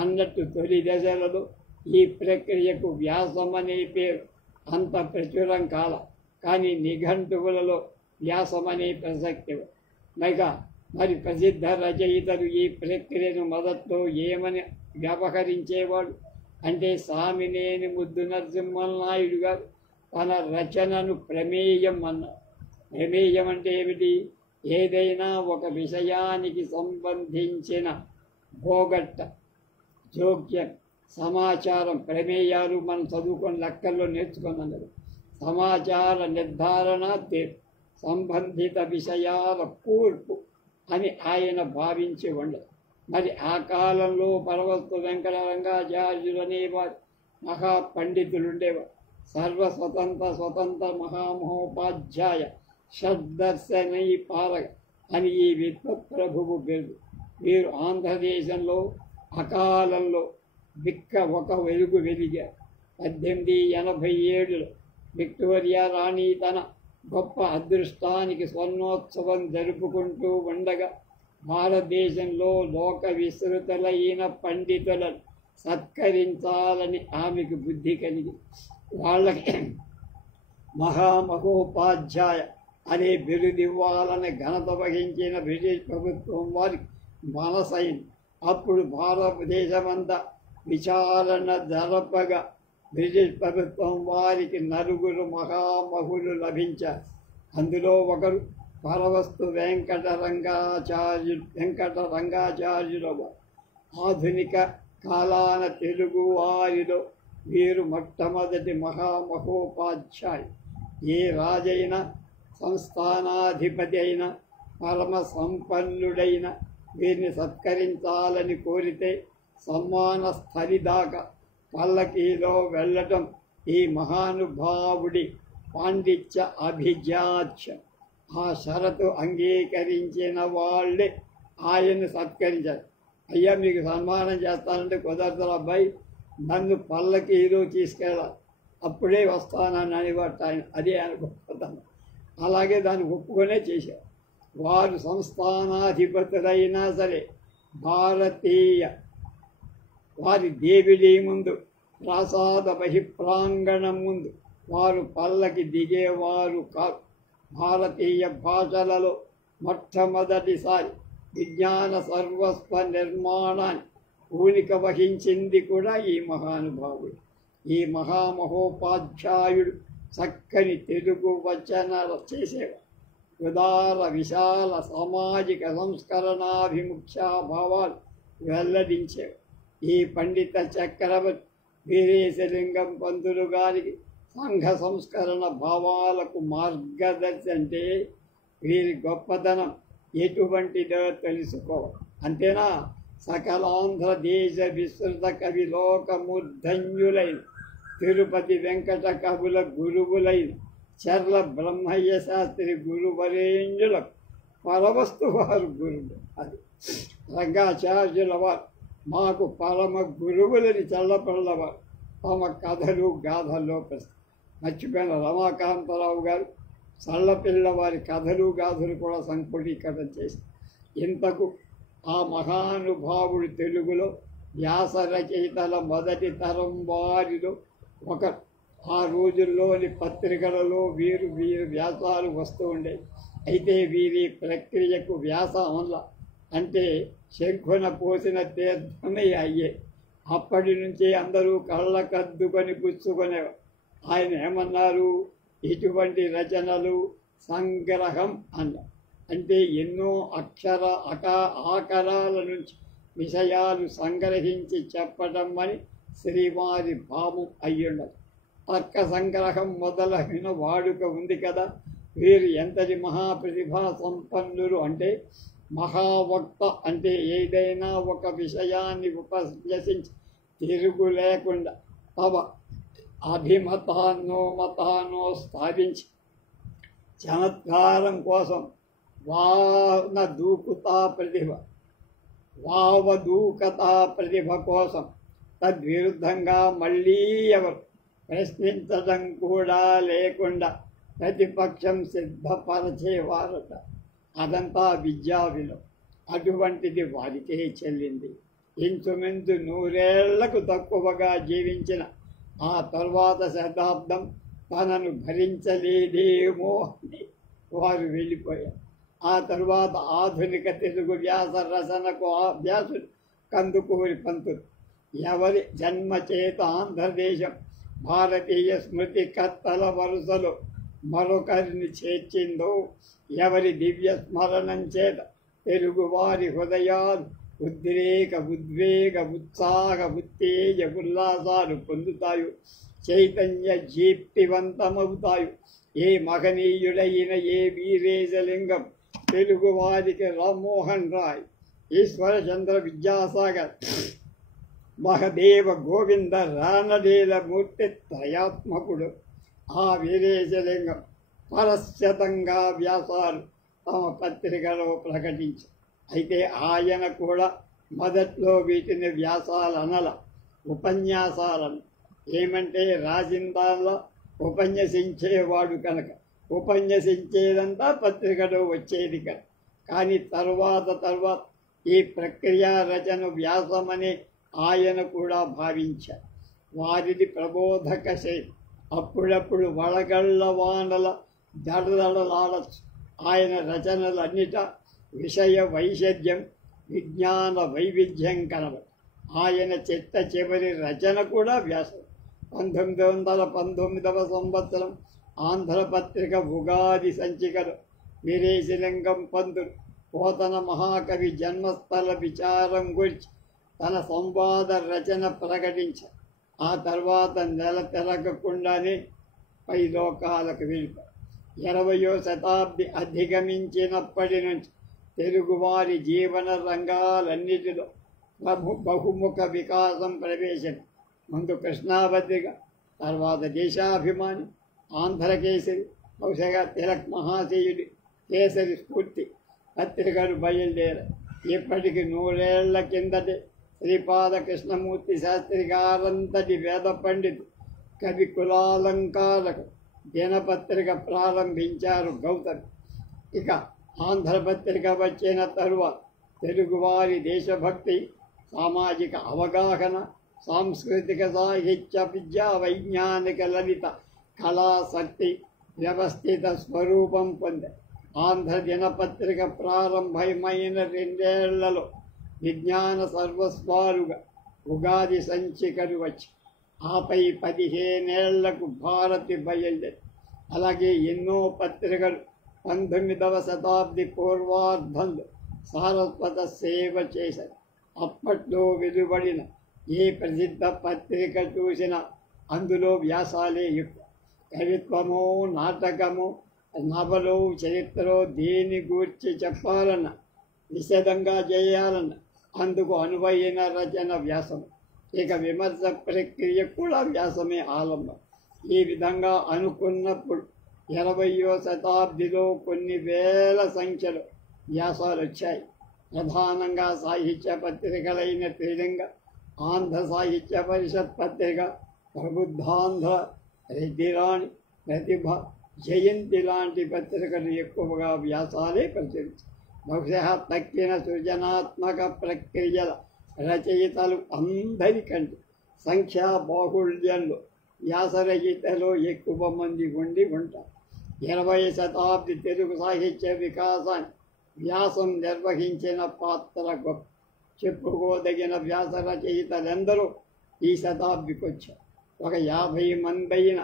అన్నట్టు తొలి దశలలో ఈ ప్రక్రియకు వ్యాసం అనే పేరు అంత ప్రచురం కాల. కానీ నిఘంటువులలో వ్యాసం అనే ప్రసక్తి. మరి ప్రసిద్ధ రచయితలు ఈ ప్రక్రియను మొదట్లో ఏమని వ్యవహరించేవాడు అంటే సామినేని ముద్దు నరసింహల నాయుడు గారు తన రచనను ప్రమేయం అన్నారు. ప్రమేయం అంటే ఏమిటి? ఏదైనా ఒక విషయానికి సంబంధించిన భోగట్ట, జోక్యం, సమాచారం, ప్రమేయాలు మనం చదువుకొని లెక్కల్లో నేర్చుకున్నారు. సమాచార నిర్ధారణ, సంబంధిత విషయాల కూర్పు అని ఆయన భావించి ఉండదు. మరి ఆ కాలంలో పరవస్తు వెంకట రంగాచార్యులు అనేవారు మహాపండితులుండేవారు. స్వతంత్ర మహామహోపాధ్యాయ షడ్దర్శనై పాలక అని ఈ విద్వత్ప్రభువు పేరు. వీరు ఆంధ్రదేశంలో అకాలంలో ఒక వెలుగు వెలిగారు. 1887లో విక్టోరియా రాణి తన గొప్ప అదృష్టానికి స్వర్ణోత్సవం జరుపుకుంటూ ఉండగా భారతదేశంలో లోక విస్తృతులైన పండితులను సత్కరించాలని ఆమెకు బుద్ధి కలిగి వాళ్ళకి మహామహోపాధ్యాయ అనే బిరుదివ్వాలని ఘనత వహించిన బ్రిటిష్ ప్రభుత్వం వారికి మనసైంది. అప్పుడు భారతదేశమంతా విచారణ జరపగా బ్రిటిష్ ప్రభుత్వం వారికి 4 మహామహులు లభించారు. అందులో ఒకరు పరవస్తు వెంకటరంగాచార్యుల ఆధునిక కాలాన తెలుగు వారిలో వీరు మొట్టమొదటి మహామహోపాధ్యాయులు. ఏ రాజైన సంస్థానాధిపతి అయిన పరమ సంపన్నుడైన వీరిని సత్కరించాలని కోరితే సమ్మాన స్థలి దాకా పల్లకీలో వెళ్ళటం ఈ మహానుభావుడి పాండిత్య అభిజాత్యం. ఆ షరతు అంగీకరించిన వాళ్ళే ఆయన్ని సత్కరించారు. అయ్యా మీకు సన్మానం చేస్తానంటే కుదరదు అబ్బాయి, నన్ను పల్లకీలో తీసుకెళ్ళాలి, అప్పుడే వస్తానని అనేవాడు ఆయన. అదే ఆయన గొప్పతనం. అలాగే దాన్ని ఒప్పుకొనే చేశారు. వారు సంస్థానాధిపతులైనా సరే భారతీయ వారి దేవిడి ముందు ప్రసాద బహిప్రాంగణం ముందు వారు పల్లకి దిగేవారు కాదు. భారతీయ భాషలలో మొట్టమొదటిసారి విజ్ఞాన సర్వస్వ నిర్మాణాన్ని ఊనిక వహించింది కూడా ఈ మహానుభావుడు. ఈ మహామహోపాధ్యాయుడు చక్కని తెలుగు వచనాల చేసేవాడు. ఉదార విశాల సామాజిక సంస్కరణాభిముఖ్య భావాలు వెల్లడించేవాడు. ఈ పండిత చక్రవర్తి వీరేశలింగం పంతులు గారికి సంఘ సంస్కరణ భావాలకు మార్గదర్శి. అంటే వీరి గొప్పతనం ఎటువంటిదో తెలుసుకోవాలి. అంతేనా, సకలాంధ్రదేశ విస్తృత కవిలోకమూర్ధన్యులైన తిరుపతి వెంకట కవుల గురువులైన చర్ల బ్రహ్మయ్య శాస్త్రి గురువరేణ్యులకు పరవస్తు వారు గురువు. అది రంగాచార్యుల వారు మాకు పరమ గురువులని చల్లపల్లవారు తమ కథలు గాథల్లో మర్చిపోయిన రమాకాంతరావు గారు చల్లపిల్లవారి కథలు గాథలు కూడా సంపుటీకరణ చేసి ఇంతకు ఆ మహానుభావుడు తెలుగులో వ్యాస రచయితల మొదటి తరం వారిలో ఒక. ఆ రోజుల్లోని పత్రికలలో వీరు వ్యాసాలు వస్తూ ఉండేవి. అయితే వీరి ప్రక్రియకు వ్యాసంల అంటే శంఖున పోసిన తీర్థమే అయ్యే. అప్పటి నుంచి అందరూ కళ్ళకద్దుకొని పుచ్చుకునేవారు. ఆయన ఏమన్నారు, ఇటువంటి రచనలు సంగ్రహం అన్నారు. అంటే ఎన్నో ఆకరాల నుంచి విషయాలు సంగ్రహించి చెప్పడం అని శ్రీవారి భావం అయ్యుండదు. తర్క సంగ్రహం మొదలైన వాడుక ఉంది కదా. వీరు ఎంతటి మహాప్రతిభా సంపన్నులు అంటే మహావక్త. అంటే ఏదైనా ఒక విషయాన్ని ఉపన్యసించి తిరుగు లేకుండా తమ మతాన్నో స్థాపించి చమత్కారం కోసం వావదూకతా ప్రతిభ కోసం తద్విరుద్ధంగా మళ్ళీ ఎవరు ప్రశ్నించడం కూడా లేకుండా ప్రతిపక్షం సిద్ధపరచేవారట. అదంతా విద్యా విలువ. అటువంటిది వారికే చెల్లింది. ఇంచుమించు 100 ఏళ్లకు తక్కువగా జీవించిన ఆ తర్వాత శతాబ్దం తనను భరించలేదేమో అని వారు వెళ్ళిపోయారు. ఆ తరువాత ఆధునిక తెలుగు వ్యాస రచనకు వ్యాసుడు కందుకూరి పంతులు ఎవరి జన్మ చేత ఆంధ్రదేశం భారతీయ స్మృతికర్తల వరుసలో మరొకరిని చేర్చిందో, ఎవరి దివ్య స్మరణం చేత తెలుగువారి హృదయాలు ఉద్రేక ఉద్వేగ ఉత్సాహ ఉత్తేజ ఉల్లాసాలు పొందుతాయో, చైతన్య జీప్తివంతమవుతాయో, ఏ మహనీయుడైన ఏ వీరేశలింగం తెలుగువారికి రామ్మోహన్ రాయ్, ఈశ్వరచంద్ర విద్యాసాగర్, మహదేవ గోవింద రానడేల మూర్తి త్రయాత్మకుడు ఆ వీరేశలింగం పరశతంగా వ్యాసాలు తమ పత్రికలో ప్రకటించారు. అయితే ఆయన కూడా మొదట్లో వీటిని వ్యాసాలు అనల, ఉపన్యాసాలను. ఏమంటే రాజిందాల్లో ఉపన్యసించేవాడు కనుక ఉపన్యసించేదంతా పత్రికలో వచ్చేది కదా. కానీ తర్వాత ఈ ప్రక్రియ రచన వ్యాసమని ఆయన కూడా భావించారు. వారిది ప్రబోధక శైలి. అప్పుడప్పుడు వడగళ్ల వానల దడదడలాడచ్చు. ఆయన రచనలన్నిట విషయ వైషద్యం, విజ్ఞాన వైవిధ్యం కలవు. ఆయన చిట్ట చివరి రచన కూడా వ్యాసం. 1919 సంవత్సరం ఆంధ్రపత్రిక ఉగాది సంచికలో వీరేశలింగం పంతులు పోతన మహాకవి జన్మస్థల విచారం గురించి తన సంవాద రచన ప్రకటించారు. ఆ తర్వాత నెల తిరగకుండానే పై లోకాలకు వెళ్ళిపోయారు. 20వ శతాబ్ది అధిగమించినప్పటి నుంచి తెలుగువారి జీవన రంగాలన్నిటిలో బహుముఖ వికాసం ప్రవేశం. ముందు కృష్ణాభద్రిక, తర్వాత దేశాభిమాని, ఆంధ్రకేసరి, బహుశగా తిలక్ మహాశయుడి కేసరి స్ఫూర్తి పత్రికలు బయలుదేరాయి. ఇప్పటికి 100 ఏళ్ల కిందటే శ్రీపాద కృష్ణమూర్తి శాస్త్రి గారంతటి వేద పండితు కవి కులాలంకారకు దినపత్రిక ప్రారంభించారు గౌతమి. ఇక ఆంధ్రపత్రిక వచ్చిన తరువాత తెలుగువారి దేశభక్తి, సామాజిక అవగాహన, సాంస్కృతిక సాహిత్య విద్యా వైజ్ఞానిక లలిత కళాశక్తి వ్యవస్థిత స్వరూపం పొందాయి. ఆంధ్ర దినపత్రిక ప్రారంభమైన 2 ఏళ్లలో విజ్ఞాన సర్వస్వాలుగా ఉగాది సంచికలు వచ్చి ఆపై 15 ఏళ్లకు భారతి బయలుదేరి. అలాగే ఎన్నో పత్రికలు 19వ శతాబ్ది పూర్వార్ధంలో సారస్వత సేవ చేశారు. అప్పట్లో వెలువడిన ఏ ప్రసిద్ధ పత్రిక చూసినా అందులో వ్యాసాలే ఎక్కువ. కవిత్వమో, నాటకమో, నవలో, చరిత్రలో దేని గూర్చి చెప్పాలన్నా, విశదంగా చేయాలన్న అందుకు అనువైన రచన వ్యాసం. ఇక విమర్శ ప్రక్రియ కూడా వ్యాసమే ఆలంబం. ఈ విధంగా అనుకున్నప్పుడు 20వ శతాబ్దిలో కొన్ని వేల సంఖ్యలో వ్యాసాలు వచ్చాయి. ప్రధానంగా సాహిత్య పత్రికలైన త్రిలింగ, ఆంధ్ర సాహిత్య పరిషత్ పత్రిక, ప్రబుద్ధాంధ్ర, రెడ్డిరాణి, ప్రతిభ, జయంతి లాంటి పత్రికలు ఎక్కువగా వ్యాసాలే ప్రచురించాయి. బహుశా తక్కిన సృజనాత్మక ప్రక్రియల రచయితలు అందరికంటే సంఖ్యా బాహుళ్యంలో వ్యాసరచయితలో ఎక్కువ మంది ఉండి ఉంటారు. 20వ శతాబ్ది తెలుగు సాహిత్య వికాసాన్ని వ్యాసం నిర్వహించిన పాత్ర గొప్ప. చెప్పుకోదగిన వ్యాస రచయితలెందరూ ఈ శతాబ్దికి వచ్చారు. ఒక 50 మందైన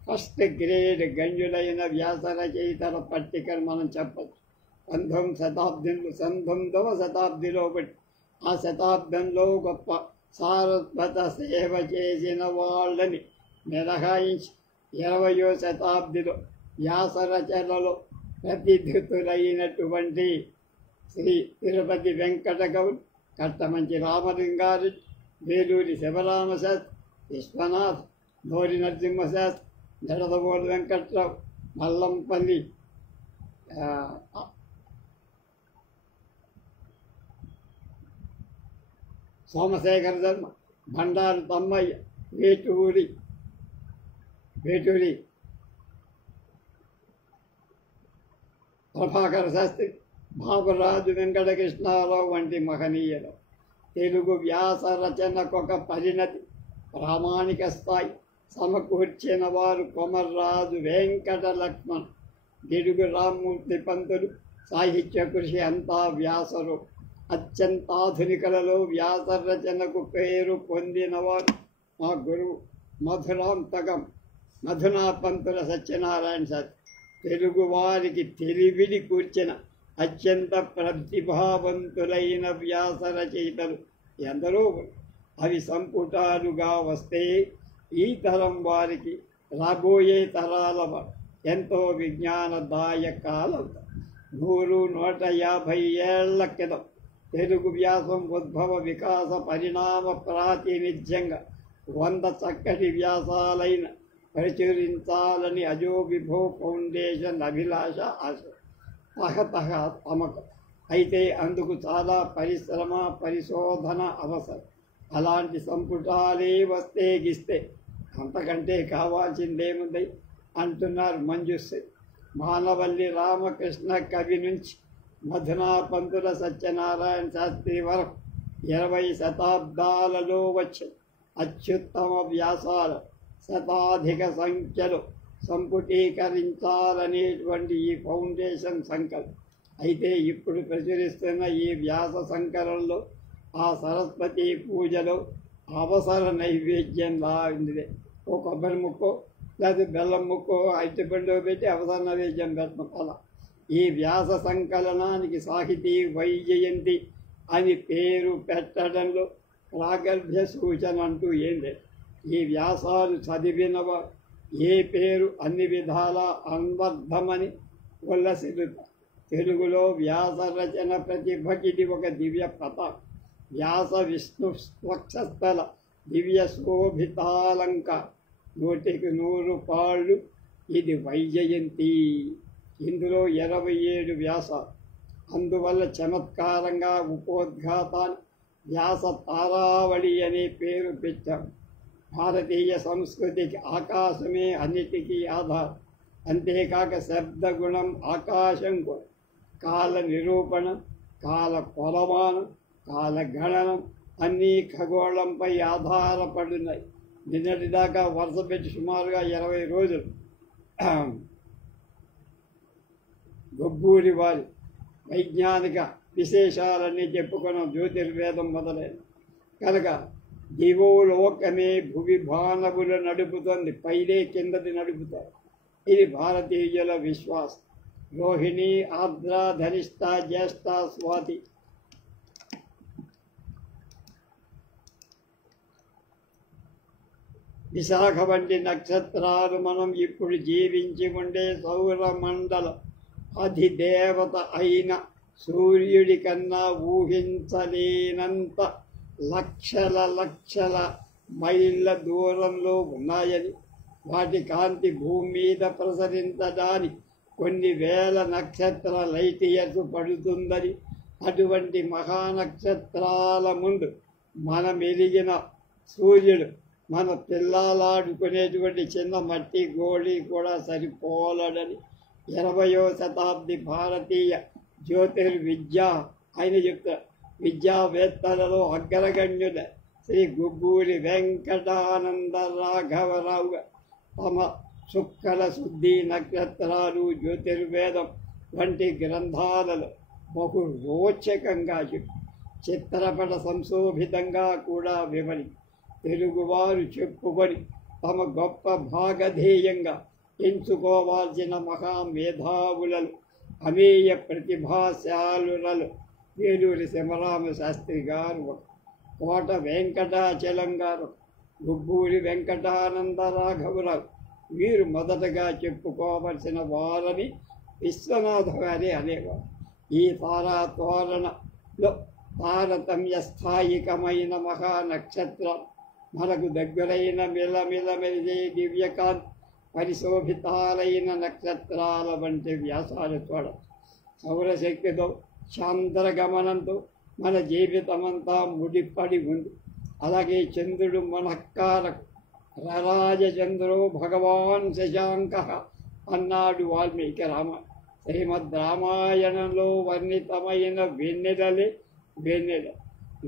ఫస్ట్ గ్రేడ్ గణ్యులైన వ్యాస రచయితల పట్టికను మనం చెప్పచ్చు. 19వ శతాబ్దిలో బట్టి ఆ శతాబ్దంలో గొప్ప సారస్వత సేవ చేసిన వాళ్ళని మినహాయించి 20వ శతాబ్దిలో వ్యాస రచనలో ప్రతిధితులైనటువంటి శ్రీ తిరుపతి వెంకట గౌడ్, కట్టమంచి రామలింగారెడ్డి, వేలూరి శివరామశాస్త్రి, విశ్వనాథ్, నోరి నరసింహశాస్త్రి, జడదవోలు వెంకట్రావు, మల్లంపల్లి సోమశేఖర ధర్మ, బండారు తమ్మయ్య, వేటూరి ప్రభాకర శాస్త్రి, బాబురాజు వెంకటకృష్ణారావు వంటి మహనీయులు తెలుగు వ్యాస రచనకొక పరిణతి, ప్రామాణిక స్థాయి సమకూర్చిన వారు కొమర్రాజు వెంకట లక్ష్మణ్, గిడుగు రామ్మూర్తి పంతులు. సాహిత్య కృషి అంతా వ్యాసరు. అత్యంతాధునికలలో వ్యాస రచనకు పేరు పొందినవారు మా గురువు మధునా పంతుల సత్యనారాయణ శాస్త్రి. తెలుగువారికి తెలివిడి కూర్చిన అత్యంత ప్రతిభావంతులైన వ్యాస రచయితలు ఎందరో. అవి సంపుటాలుగా వస్తే ఈ తరం వారికి రాబోయే తరాల ఎంతో విజ్ఞానదాయకాలవుతాయి. 100-150 ఏళ్ల క్రితం తెలుగు వ్యాసం ఉద్భవ వికాస పరిణామ ప్రాతినిధ్యంగా 100 చక్కటి వ్యాసాలైన ప్రచురించాలని అజోవిభో ఫౌండేషన్ అభిలాష ఆశ తమకు. అయితే అందుకు చాలా పరిశ్రమ, పరిశోధన అవసరం. అలాంటి సంపుటాలే వస్తే గిస్తే అంతకంటే కావాల్సిందేముంది అంటున్నారు మంజుశ్రీ. మానవల్లి రామకృష్ణ కవి నుంచి మధునా పంతుల సత్యనారాయణ శాస్త్రి వరకు 20 శతాబ్దాలలో వచ్చిన అత్యుత్తమ వ్యాసాలు శతాధిక సంఖ్యలో సంపుటీకరించాలనేటువంటి ఈ ఫౌండేషన్ సంకల్పం. అయితే ఇప్పుడు ప్రచురిస్తున్న ఈ వ్యాస సంకలంలో ఆ సరస్వతి పూజలో అవసర నైవేద్యంలా ఉంది. ఓ కొబ్బరి ముక్కో లేదా బెల్లం ముక్కో అరటిపండు పెట్టి అవసర నైవేద్యం పెడతాం. అలా ఈ వ్యాస సంకలనానికి సాహితీ వైజయంతి అని పేరు పెట్టడంలో ప్రాగల్భ్య సూచన అంటూ ఏం లేదు. ఈ వ్యాసాలు చదివినవ ఏ పేరు అన్ని విధాలా అన్వర్థమని ఉల్లసిల్లుతారు. తెలుగులో వ్యాస రచన ప్రతిభకిది ఒక దివ్య ప్రతాప్. వ్యాస విష్ణు వక్షస్థల దివ్య శోభితాలంక 100 పాళ్ళు. ఇది వైజయంతి. ఇందులో 27 వ్యాసాలు. అందువల్ల చమత్కారంగా ఉపోద్ఘాతాన్ని వ్యాస తారావళి అనే పేరు పెట్టాం. భారతీయ సంస్కృతికి ఆకాశమే అన్నిటికీ ఆధారం. అంతేకాక శబ్దగుణం ఆకాశం కూడా. కాల నిరూపణం, కాల కొలమానం, కాల గణనం అన్నీ ఖగోళంపై ఆధారపడున్నాయి. నిన్నటిదాకా వరుస పెట్టి సుమారుగా 20 రోజులు గొబ్బూరి వారి వైజ్ఞానిక విశేషాలన్నీ చెప్పుకున్నాం. జ్యోతిర్వేదం మొదలైన కనుక దివోలోకమే భువి భానవులు నడుపుతుంది, పైదే కిందది నడుపుతారు. ఇది భారతీయుల విశ్వాసం. రోహిణి, ఆర్ద్ర, ధనిష్ట, జ్యేష్ఠ, స్వాతి విశాఖ వంటి నక్షత్రాలు మనం ఇప్పుడు జీవించి ఉండే సౌరమండల అధిదేవత అయిన సూర్యుడి కన్నా ఊహించలేనంత లక్షల మైళ్ళ దూరంలో ఉన్నాయని, వాటి కాంతి భూమి మీద ప్రసరించడానికి కొన్ని వేల నక్షత్ర లైట్ ఇయర్స్ పడుతుందని, అటువంటి మహానక్షత్రాల ముందు మనం ఎదిగిన సూర్యుడు మన పిల్లలాడుకునేటువంటి చిన్న మట్టి గోళీ కూడా సరిపోలడని 20వ శతాబ్ది భారతీయ జ్యోతిర్విద్య ఆయన చెప్తారు. విద్యావేత్తలలో అగ్రగణ్యుల శ్రీ గుబ్బూరి వెంకటానంద రాఘవరావు తమ శుక్ల శుద్ధి నక్షత్రాలు జ్యోతిర్వేదం వంటి గ్రంథాలలో బహు రోచకంగా చెప్పి చిత్రపట సంశోభితంగా కూడా వివరి తెలుగువారు చెప్పుకొని తమ గొప్ప భాగధేయంగా ఎంచుకోవాల్సిన మహామేధావులలో అమేయ ప్రతిభాశాలురలు వేలూరి శివరామ శాస్త్రి గారు, కోట వెంకటాచలం గారు, గుబ్బూరి వెంకటానంద రాఘవరావు వీరు మొదటగా చెప్పుకోవలసిన వారని విశ్వనాథ గారి అనేవారు. ఈ తారాతోరణలో తారతమ్య స్థాయికమైన మహానక్షత్రం మనకు దగ్గరైన మిలమిల మెరిసే దివ్యకాంతి పరిశోభితాలైన నక్షత్రాల వంటి వ్యాసాలు చూడవచ్చు. సౌరశక్తితో చాంద్రగమనంతో మన జీవితమంతా ముడిపడి ఉంది. అలాగే చంద్రుడు మనఃకారకు. రరాజచంద్రో భగవాన్ శశాంక అన్నాడు వాల్మీకి శ్రీమద్ రామాయణంలో వర్ణితమైన వెన్నెలలే వెన్నెల.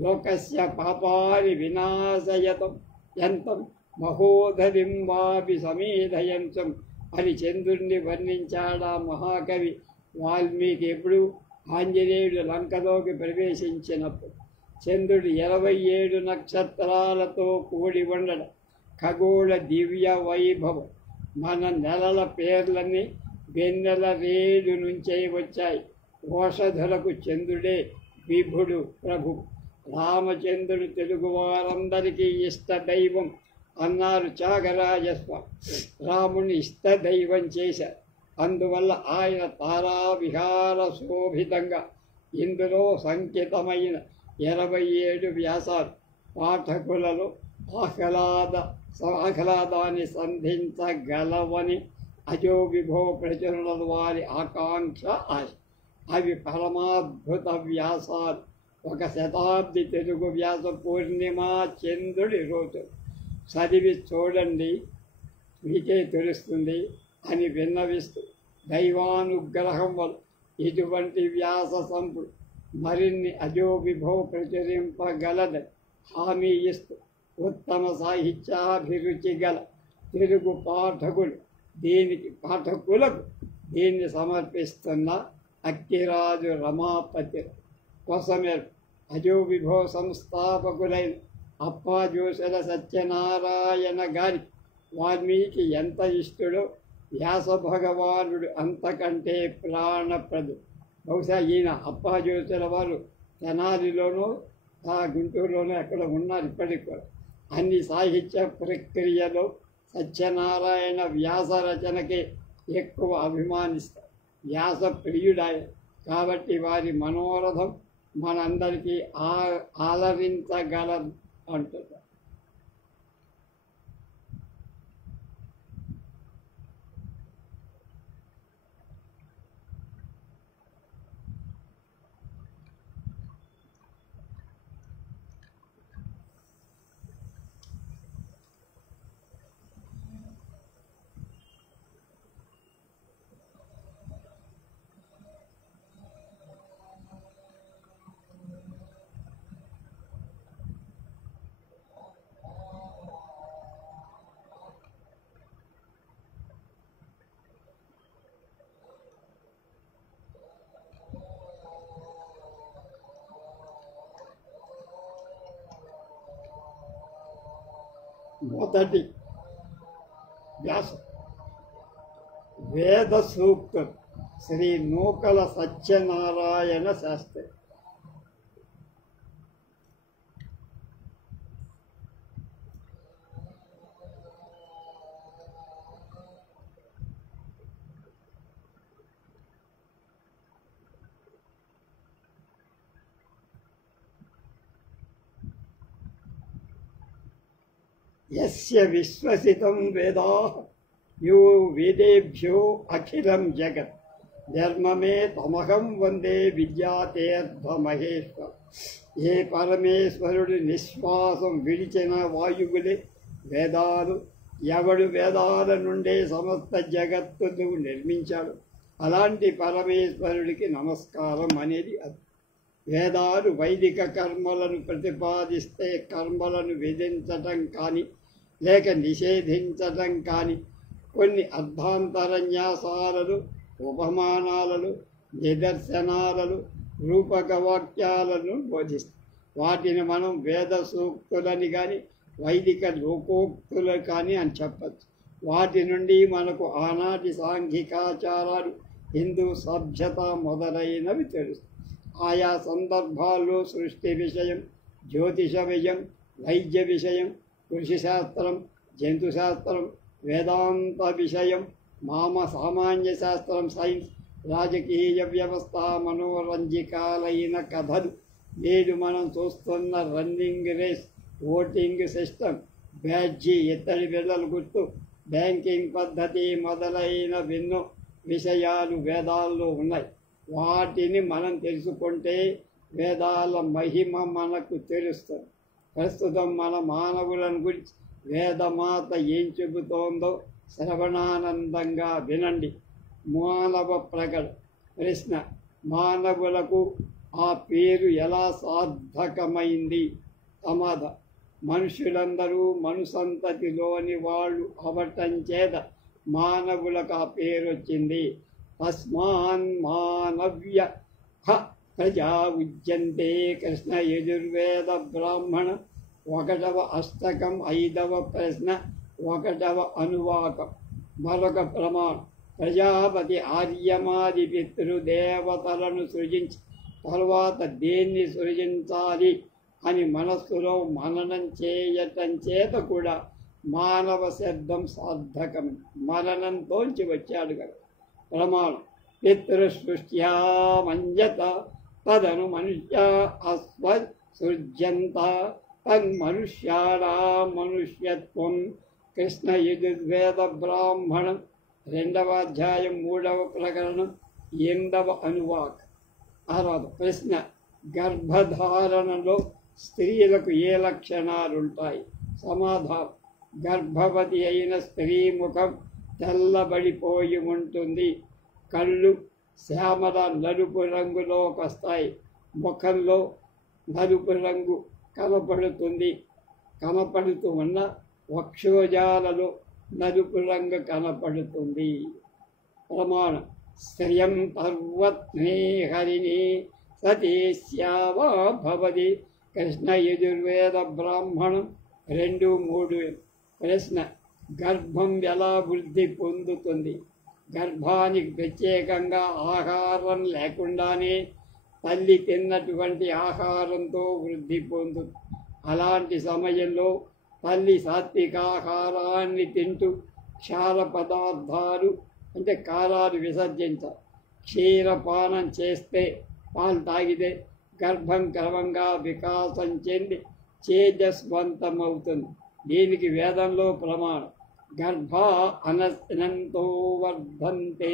లోకస్య పాపాని వినాశయతం యంతం మహోదరిం వాపి సమేధయంతం అని చంద్రుణ్ణి వర్ణించాడా మహాకవి వాల్మీకి. ఎప్పుడు ఆంజనేయుడు లంకలోకి ప్రవేశించినప్పుడు చంద్రుడు 27 నక్షత్రాలతో కూడి ఉండడం ఖగోళ దివ్య వైభవం. మన నెలల పేర్లన్నీ వెన్నెల రేడు నుంచే వచ్చాయి. ఓషధులకు చంద్రుడే విభుడు ప్రభు. రామచంద్రుడు తెలుగువారందరికీ ఇష్టదైవం అన్నారు త్యాగరాజస్వామి. రాముని ఇష్టదైవం చేశారు. అందువల్ల ఆయన తారావిహార శోభితంగా ఇందులో సంకితమైన 27 వ్యాసాలు పాఠకులలో ఆహ్లాదాన్ని సంధించగలవని అజోవిభో ప్రచురణల వారి ఆకాంక్ష ఆశ. అవి పరమాద్భుత వ్యాసాలు. 1 శతాబ్ది తెలుగు వ్యాస పూర్ణిమ చంద్రుడి రోజు చదివి చూడండి, మీకే తెలుస్తుంది అని విన్నవిస్తూ దైవానుగ్రహం వల్ల ఇటువంటి వ్యాస సంపుడు మరిన్ని అజోవిభో ప్రచురింపగలదని హామీ ఇస్తూ ఉత్తమ సాహిత్యాభిరుచి గల తెలుగు పాఠకులకు దీన్ని సమర్పిస్తున్న అక్కిరాజు రమాపతి కోసమే అజోవిభో సంస్థాపకులైన అప్పాజోషుల సత్యనారాయణ గారి వాల్మీకి ఎంత ఇష్టడో వ్యాస భగవానుడు అంతకంటే ప్రాణప్రదు. బహుశా ఈయన అప్పాజ్యోతుల వారు తెనాలిలోనూ గుంటూరులోనూ ఎక్కడ ఉన్నారు ఇప్పటికి కూడా. అన్ని సాహిత్య ప్రక్రియలో సత్యనారాయణ వ్యాస రచనకే ఎక్కువ అభిమానిస్తారు. వ్యాస ప్రియుడాయ కాబట్టి వారి మనోరథం మనందరికీ ఆలరించగలదు అంటున్నారు. మొదటి వ్యాసం వేద సూక్తం శ్రీ నూకల సత్యనారాయణ శాస్త్రి. యస్య విశ్వసితం వేదాః యో వేదేభ్యో అఖిలం జగత్ ధర్మమే తమహం వందే విద్యాతీర్థమహేశ్వర. ఏ పరమేశ్వరుడి నిశ్వాసం విడిచిన వాయువులే వేదాలు. ఎవడు వేదాల నుండే సమస్త జగత్తును నిర్మించాడు. అలాంటి పరమేశ్వరుడికి నమస్కారం అనేది అది. వేదాలు వైదిక కర్మలను ప్రతిపాదిస్తే కర్మలను విధించటం కానీ లేక నిషేధించటం కానీ కొన్ని అర్థాంతరన్యాసాలను, ఉపమానాలను, నిదర్శనాలను, రూపకవాక్యాలను బోధిస్తాయి. వాటిని మనం వేద సూక్తులని కానీ వైదిక లోకోక్తులు కానీ అని చెప్పచ్చు. వాటి నుండి మనకు ఆనాటి సాంఘికాచారాలు, హిందూ సభ్యత మొదలైనవి తెలుస్తాయి. ఆయా సందర్భాల్లో సృష్టి విషయం, జ్యోతిష విషయం, వైద్య విషయం, కృషి శాస్త్రం, జంతు శాస్త్రం, వేదాంత విషయం, సామాన్య శాస్త్రం, సైన్స్, రాజకీయ వ్యవస్థ, మనోరంజికాలైన కథలు, నేడు మనం చూస్తున్న రన్నింగ్ రేస్, ఓటింగ్ సిస్టమ్, బ్యాడ్జీ, ఇత్తడి బిళ్ళల గుర్తు, బ్యాంకింగ్ పద్ధతి మొదలైనవెన్నో విషయాలు వేదాల్లో ఉన్నాయి. వాటిని మనం తెలుసుకుంటే వేదాల మహిమ మనకు తెలుస్తుంది. ప్రస్తుతం మన మానవులను గురించి వేదమాత ఏం చెబుతోందో శ్రవణానందంగా వినండి. మానవ ప్రశ్న: మానవులకు ఆ పేరు ఎలా సార్థకమైంది? సమాధానం: మనుషులందరూ మనుసంతతిలోని వాళ్ళు అవటం చేత మానవులకు ఆ పేరు వచ్చింది. తస్మాన్ మానవ్య ప్రజా ఉజ్యంతే. కృష్ణ యజుర్వేద బ్రాహ్మణ 1వ అష్టకం 5వ ప్రశ్న 1వ అనువాకం. మరొక ప్రమాణం: ప్రజాపతి ఆర్యమాది పితృదేవతలను సృజించి తర్వాత దేన్ని సృజించాలి అని మనస్సులో మననం చేయటం చేత కూడా మానవ శబ్దం సార్థకం. మననంతోంచి వచ్చాడు కదా. ప్రమాణం: పితృసృష్ట్యా మంజత తదను మనుష్య అస్వసృజ్యంత తన్మనుష్యాణా మనుష్యత్వం. కృష్ణ యజుర్వేద బ్రాహ్మణం 2వ అధ్యాయం 3వ ప్రకరణం 8వ అనువాకం. 6వ ప్రశ్న: గర్భధారణలో స్త్రీలకు ఏ లక్షణాలుంటాయి? సమాధానం: గర్భవతి అయిన స్త్రీ ముఖం తెల్లబడిపోయి ఉంటుంది. కళ్ళు శ్యామల నలుపు రంగులోకి వస్తాయి. ముఖంలో నలుపు రంగు కనపడుతూ ఉన్న వక్షోజాలలో నలుపు రంగు కనపడుతుంది. ప్రమాణం: శ్రియం పర్వత్నే హరిణి సతీశ్యావా భవతి. కృష్ణ యజుర్వేద బ్రాహ్మణం 2, 3. ప్రశ్న: గర్భం ఎలా వృద్ధి పొందుతుంది? గర్భానికి ప్రత్యేకంగా ఆహారం లేకుండానే తల్లి తిన్నటువంటి ఆహారంతో వృద్ధి పొందుతుంది. అలాంటి సమయంలో తల్లి సాత్వికాహారాన్ని తింటూ క్షార పదార్థాలు అంటే కారాలు విసర్జించాలి. క్షీరపానం చేస్తే, పాలు తాగితే గర్భం క్రమంగా వికాసం చెంది తేజస్వంతమవుతుంది. దీనికి వేదంలో ప్రమాణం. గర్భ అనస్నంతో వర్ధంతే.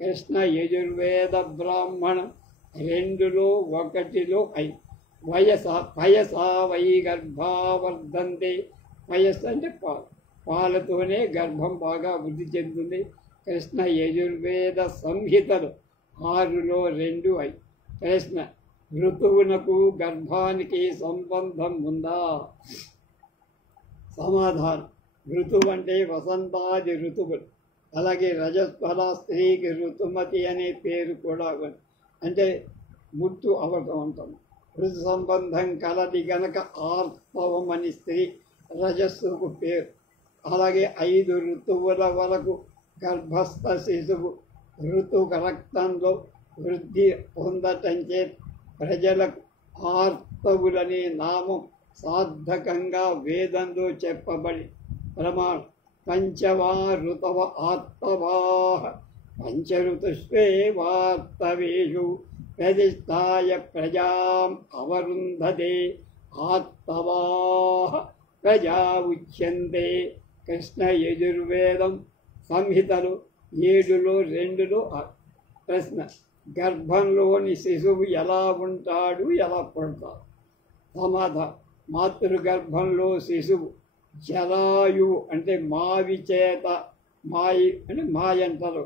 కృష్ణ యజుర్వేద బ్రాహ్మణం 2లో 1లో 5. పయసా వై గర్భా వర్ధంతే. పయస్ అంటే పాలు. పాలతోనే గర్భం బాగా వృద్ధి చెందుతుంది. కృష్ణ యజుర్వేద సంహితలు 6లో 2, 5. ప్రశ్న: ఋతువునకు గర్భానికి సంబంధం ఉందా? సమాధానం: ఋతువు అంటే వసంతాది ఋతువులు. అలాగే రజస్వల స్త్రీకి ఋతుమతి అనే పేరు కూడా ఉంది. అంటే ముట్టు అవటం అంటాం. ఋతు సంబంధం కలది గనక ఆర్తవం అని స్త్రీ రజస్సుకు పేరు. అలాగే 5 ఋతువుల వరకు గర్భస్థ శిశువు ఋతువు రక్తంలో వృద్ధి పొందటంచే ప్రజలకు ఆర్తవులనే నామం సార్థకంగా వేదంలో చెప్పబడి ప్రమాణం. పంచవా ఋతవ ఆర్తవాః పంచఋతుష్వేవార్తవేషు ప్రతిష్ఠాయ ప్రజాం అవరుంధతే ఆర్తవాః ప్రజా ఉచ్యంతే. కృష్ణ యజుర్వేదం సంహితలు 7లో 2లో 6. ప్రశ్న: గర్భంలోని శిశువు ఎలా ఉంటాడు, ఎలా పుడతాడు? సమాధానం: మాతృగర్భంలో శిశువు జరాయువు అంటే మావి చేత, మాయి అంటే మాయ అంటారు,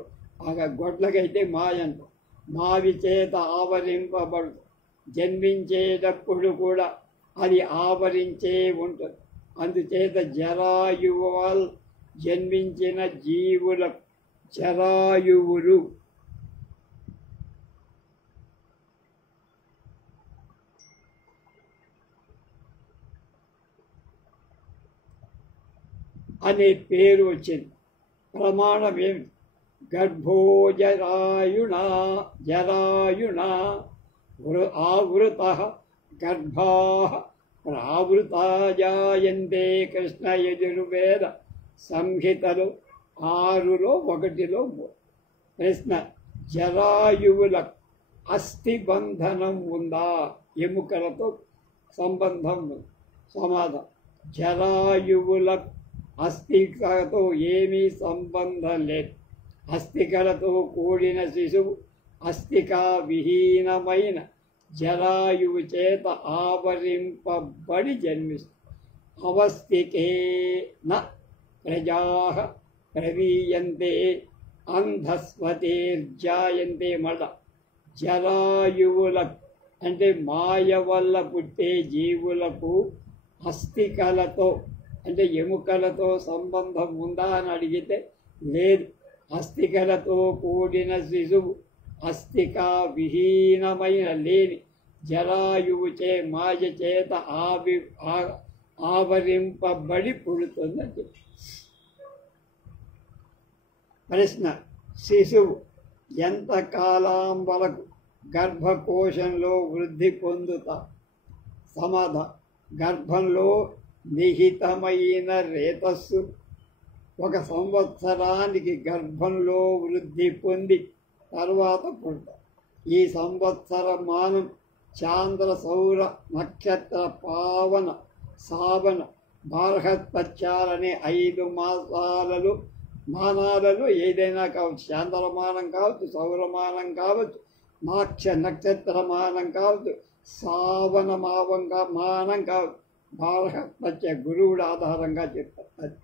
గొడ్లకైతే మాయ అంటారు, మావి చేత ఆవరింపబడు. జన్మించేటప్పుడు కూడా అది ఆవరించే ఉంటుంది. అందుచేత జరాయువు జన్మించిన జీవుల జరాయువులు. అనే పేరు వచ్చింది. ప్రమాణం ఏమిటి? గర్భో జరాయుణ ఆవృత గర్భా ప్రావృతా జాయంతే. కృష్ణ యజుర్వేద సంహితలు 6లో 1లో 3. ప్రశ్న: జరాయువుల అస్థి బంధనం ఉందా? ఎముకలతో సంబంధం ఉంది. సమాధానం: జరాయువుల అస్థికలతో ఏమీ సంబంధం లేదు. అస్థికలతో కూడిన శిశువు అస్థికా విహీనమైన జరాయువు చేత ఆవరింపబడి జన్మిస్తుంది. అవస్థికేన ప్రజాః ప్రవీయంతే అంధస్వతేర్జాయంతే. మళ్ళ జరాయువులకు అంటే మాయ వల్ల పుట్టే జీవులకు అస్థికలతో అంటే ఎముకలతో సంబంధం ఉందా అని అడిగితే లేదు. అస్థికలతో కూడిన శిశువు అస్థికా విహీనమైన లేని జరాయువు మాయ చేత ఆవరింపబడి పుడుతుందని చెప్పి. ప్రశ్న: శిశువు ఎంతకాలం వరకు గర్భకోశంలో వృద్ధి పొందుతా? సమాధానం: గర్భంలో నిహితమైన రేతస్సు 1 సంవత్సరానికి గర్భంలో వృద్ధి పొంది తర్వాత పుడతారు. ఈ సంవత్సర మానం చాంద్ర సౌర నక్షత్ర పావన సావన బార్హస్పత్యాలనే 5 మానాలలో ఏదైనా కావచ్చు. చాంద్రమానం కావచ్చు, సౌరమానం కావచ్చు, నక్షత్రమానం కావచ్చు, సావన మానం కావచ్చు. బార్హస్పత్య గురువుడు ఆధారంగా చెప్తారు.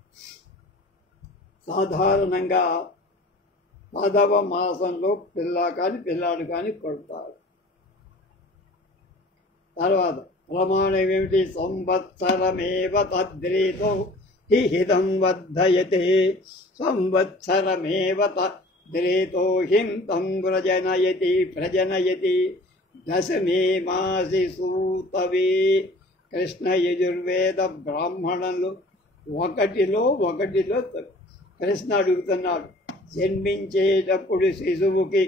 సాధారణంగా 10వ మాసంలో పిల్లాడు కానీ కొడతారు. తర్వాత ప్రమాణం ఏమిటి? సంవత్సరమేవ తద్రేతో హితం వర్ధయతే. సంవత్సరమేవ తద్రేతో హితం ప్రజనయతి. దశమే మాసి సూతవే. కృష్ణ యజుర్వేద బ్రాహ్మణులు ఒకటిలో ప్రశ్న అడుగుతున్నాడు. జన్మించేటప్పుడు శిశువుకి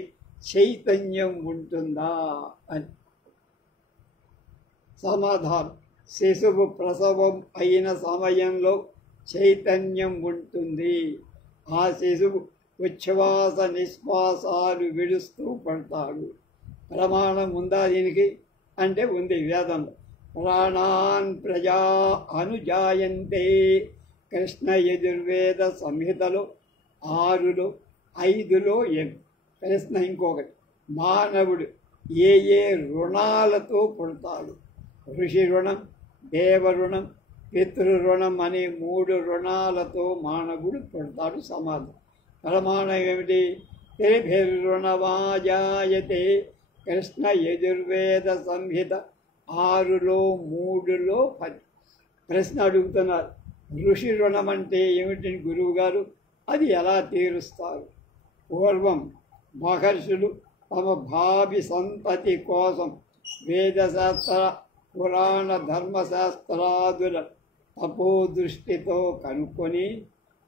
చైతన్యం ఉంటుందా అని. సమాధానం: శిశువు ప్రసవం అయిన సమయంలో చైతన్యం ఉంటుంది. ఆ శిశువు ఉచ్ఛ్వాస నిశ్వాసాలు విడుస్తూ పడతాడు. ప్రమాణం ఉందా దీనికి అంటే ఉంది వేదంలో. ప్రాణాన్ ప్రజా అనుజాయంతే కృష్ణ యజుర్వేద సంహితలో 6లో 5లో 8. ప్రశ్న ఇంకొకటి: మానవుడు ఏ ఏ రుణాలతో పుడతాడు? ఋషి రుణం, దేవ రుణం, పితృ రుణం అనే 3 రుణాలతో మానవుడు పుడతాడు. సమాధానం: ప్రమాణం ఏమిటి? త్రిభిర్రుణమాజాయతే కృష్ణ యజుర్వేద సంహిత 6లో 3లో 10. ప్రశ్న అడుగుతున్నారు, ఋషి రుణం అంటే ఏమిటి గురువు గారు? అది ఎలా తీరుస్తారు? పూర్వం మహర్షులు తమ భావి సంతతి కోసం వేదశాస్త్ర పురాణ ధర్మశాస్త్రాదుల తపోదృష్టితో కనుక్కొని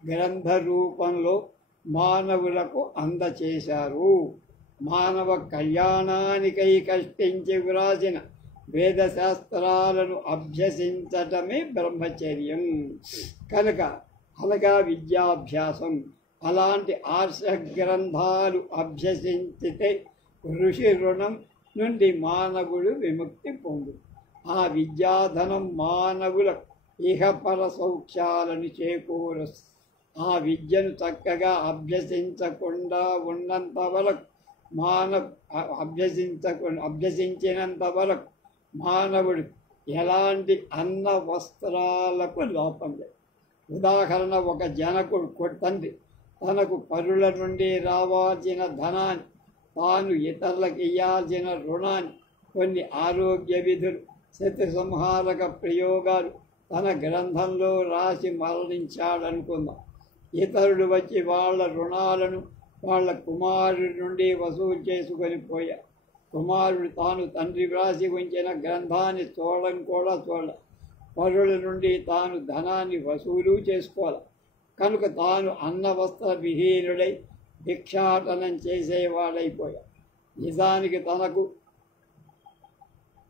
గ్రంథ రూపంలో మానవులకు అందచేశారు. మానవ కళ్యాణానికై కష్టించి వ్రాసిన వేదశాస్త్రాలను అభ్యసించటమే బ్రహ్మచర్యం. కనుక అనగా విద్యాభ్యాసం. అలాంటి ఆర్ష గ్రంథాలు అభ్యసించితే ఋషి రుణం నుండి మానవుడు విముక్తి పొందు. ఆ విద్యాధనం మానవులకు ఇహపర సౌఖ్యాలను చేకూరుస్తుంది. ఆ విద్యను చక్కగా అభ్యసించకుండా ఉన్నంత వరకు అభ్యసించినంత వరకు మానవుడు ఎలాంటి అన్న వస్త్రాలకు లోపం లేదు. ఉదాహరణ: ఒక జనకుడు తండ్రి తనకు పరుల నుండి రావాల్సిన ధనాన్ని, తాను ఇతరులకు ఇయ్యాల్సిన రుణాన్ని, కొన్ని ఆరోగ్య విధులు, శత్రు సంహారక ప్రయోగాలు తన గ్రంథంలో రాసి మరణించాడనుకుందాం. ఇతరులు వచ్చి వాళ్ళ రుణాలను వాళ్ళ కుమారుడి నుండి వసూలు చేసుకొని పోయారు. కుమారుడు తాను తండ్రి వ్రాసి ఉంచిన గ్రంథాన్ని చూడడం కూడా చూడాలి. పరుల నుండి తాను ధనాన్ని వసూలు చేసుకోవాలి. కనుక తాను అన్న వస్త్ర విహీనుడై భిక్షాటనం చేసేవాడైపోయాడు. నిజానికి తనకు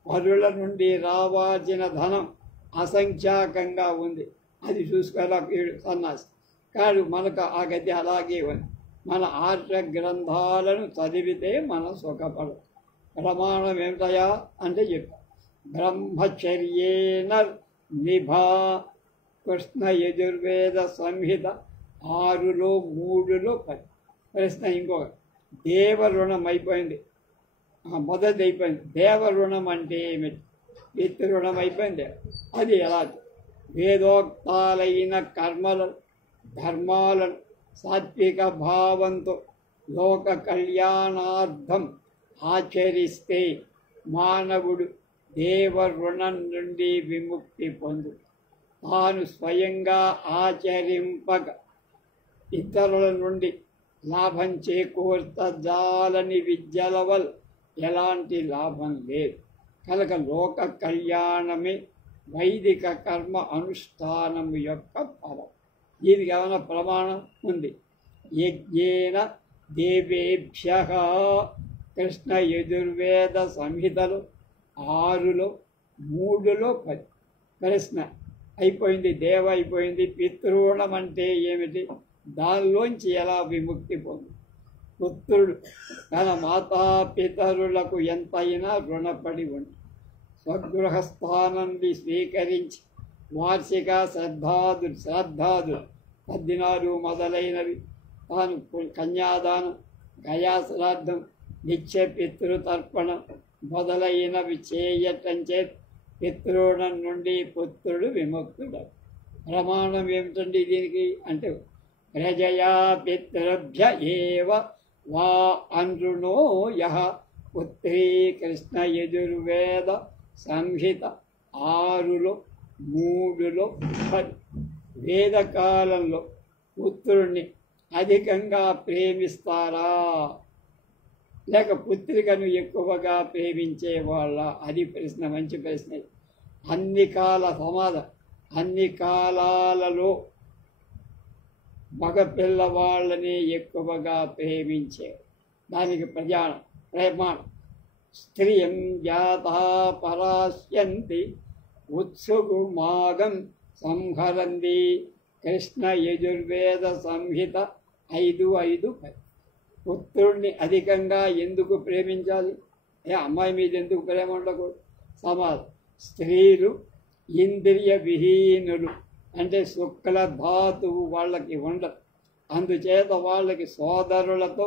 పరుల నుండి రావాల్సిన ధనం అసంఖ్యాకంగా ఉంది. అది చూసుకోవాలి సన్నాసి కాదు. మనకు ఆ గతి అలాగే ఉంది. మన ఆర్ష గ్రంథాలను చదివితే మనం సుఖపడదు. ప్రమాణం ఏమిటయా అంటే చెప్పారు: బ్రహ్మచర్యేణ నిభా కృష్ణ యజుర్వేద సంహిత 6లో 3లో 10. ప్రశ్న ఇంకొక: దేవ రుణం అయిపోయింది, మొదటి అయిపోయింది. దేవ రుణం అంటే ఏమిటి? పితృ రుణం అయిపోయింది. అది ఎలా? వేదోక్తాలైన కర్మలను ధర్మాలను సాత్విక భావంతో లోక కళ్యాణార్థం ఆచరిస్తే మానవుడు దేవ రుణం నుండి విముక్తి పొందు. తాను స్వయంగా ఆచరింపక ఇతరుల నుండి లాభం చేకూర్చజాలని విద్యల వల్ల ఎలాంటి లాభం లేదు. కనుక లోక కళ్యాణమే వైదిక కర్మ అనుష్ఠానం యొక్క ఫలం. దీనికి ఏమైనా ప్రమాణం ఉంది? యజ్ఞేన దేవేభ్యః కృష్ణ యజుర్వేద సంహితలు 6లో 3లో 10. ప్రశ్న అయిపోయింది, దేవ అయిపోయింది. పితృణం అంటే ఏమిటి? దానిలోంచి ఎలా విముక్తి పొందు? పుత్రుడు తన మాతాపితరులకు ఎంతైనా రుణపడి ఉంది. స్వగృహస్థానాన్ని స్వీకరించి వార్షిక శ్రద్ధాదులు 14 మొదలైనవి, తాను కన్యాదానం, గయాశ్రాద్ధం, నిత్య పితృతర్పణం మొదలైనవి చేయటం చేత పితృణం నుండి పుత్రుడు విముక్తుడు. ప్రమాణం ఏమిటండి దీనికి అంటే ప్రజయా పితృభ్య ఏవ వా అనృణో యః పుత్రీ కృష్ణ యజుర్వేద సంహిత 6లో 3లో 10. వేదకాలంలో పుత్రుణ్ణి అధికంగా ప్రేమిస్తారా లేక పుత్రికను ఎక్కువగా ప్రేమించే వాళ్ళ? అది ప్రశ్న, మంచి ప్రశ్న. అన్ని కాల సమాధానం. అన్ని కాలాలలో మగ పిల్లవాళ్ళని ఎక్కువగా ప్రేమించే దానికి ప్రమాణం స్త్రియం జాతా పరాస్యంతి ఉత్సుగుమాగం సంహరంది. కృష్ణ యజుర్వేద సంహిత 5:5. పుత్రుడిని అధికంగా ఎందుకు ప్రేమించాలి? అమ్మాయి మీద ఎందుకు ప్రేమ ఉండకూడదు? సమాధానం, స్త్రీలు ఇంద్రియ విహీనులు, అంటే శుక్ల ధాతువు వాళ్ళకి ఉండదు. అందుచేత వాళ్ళకి సోదరులతో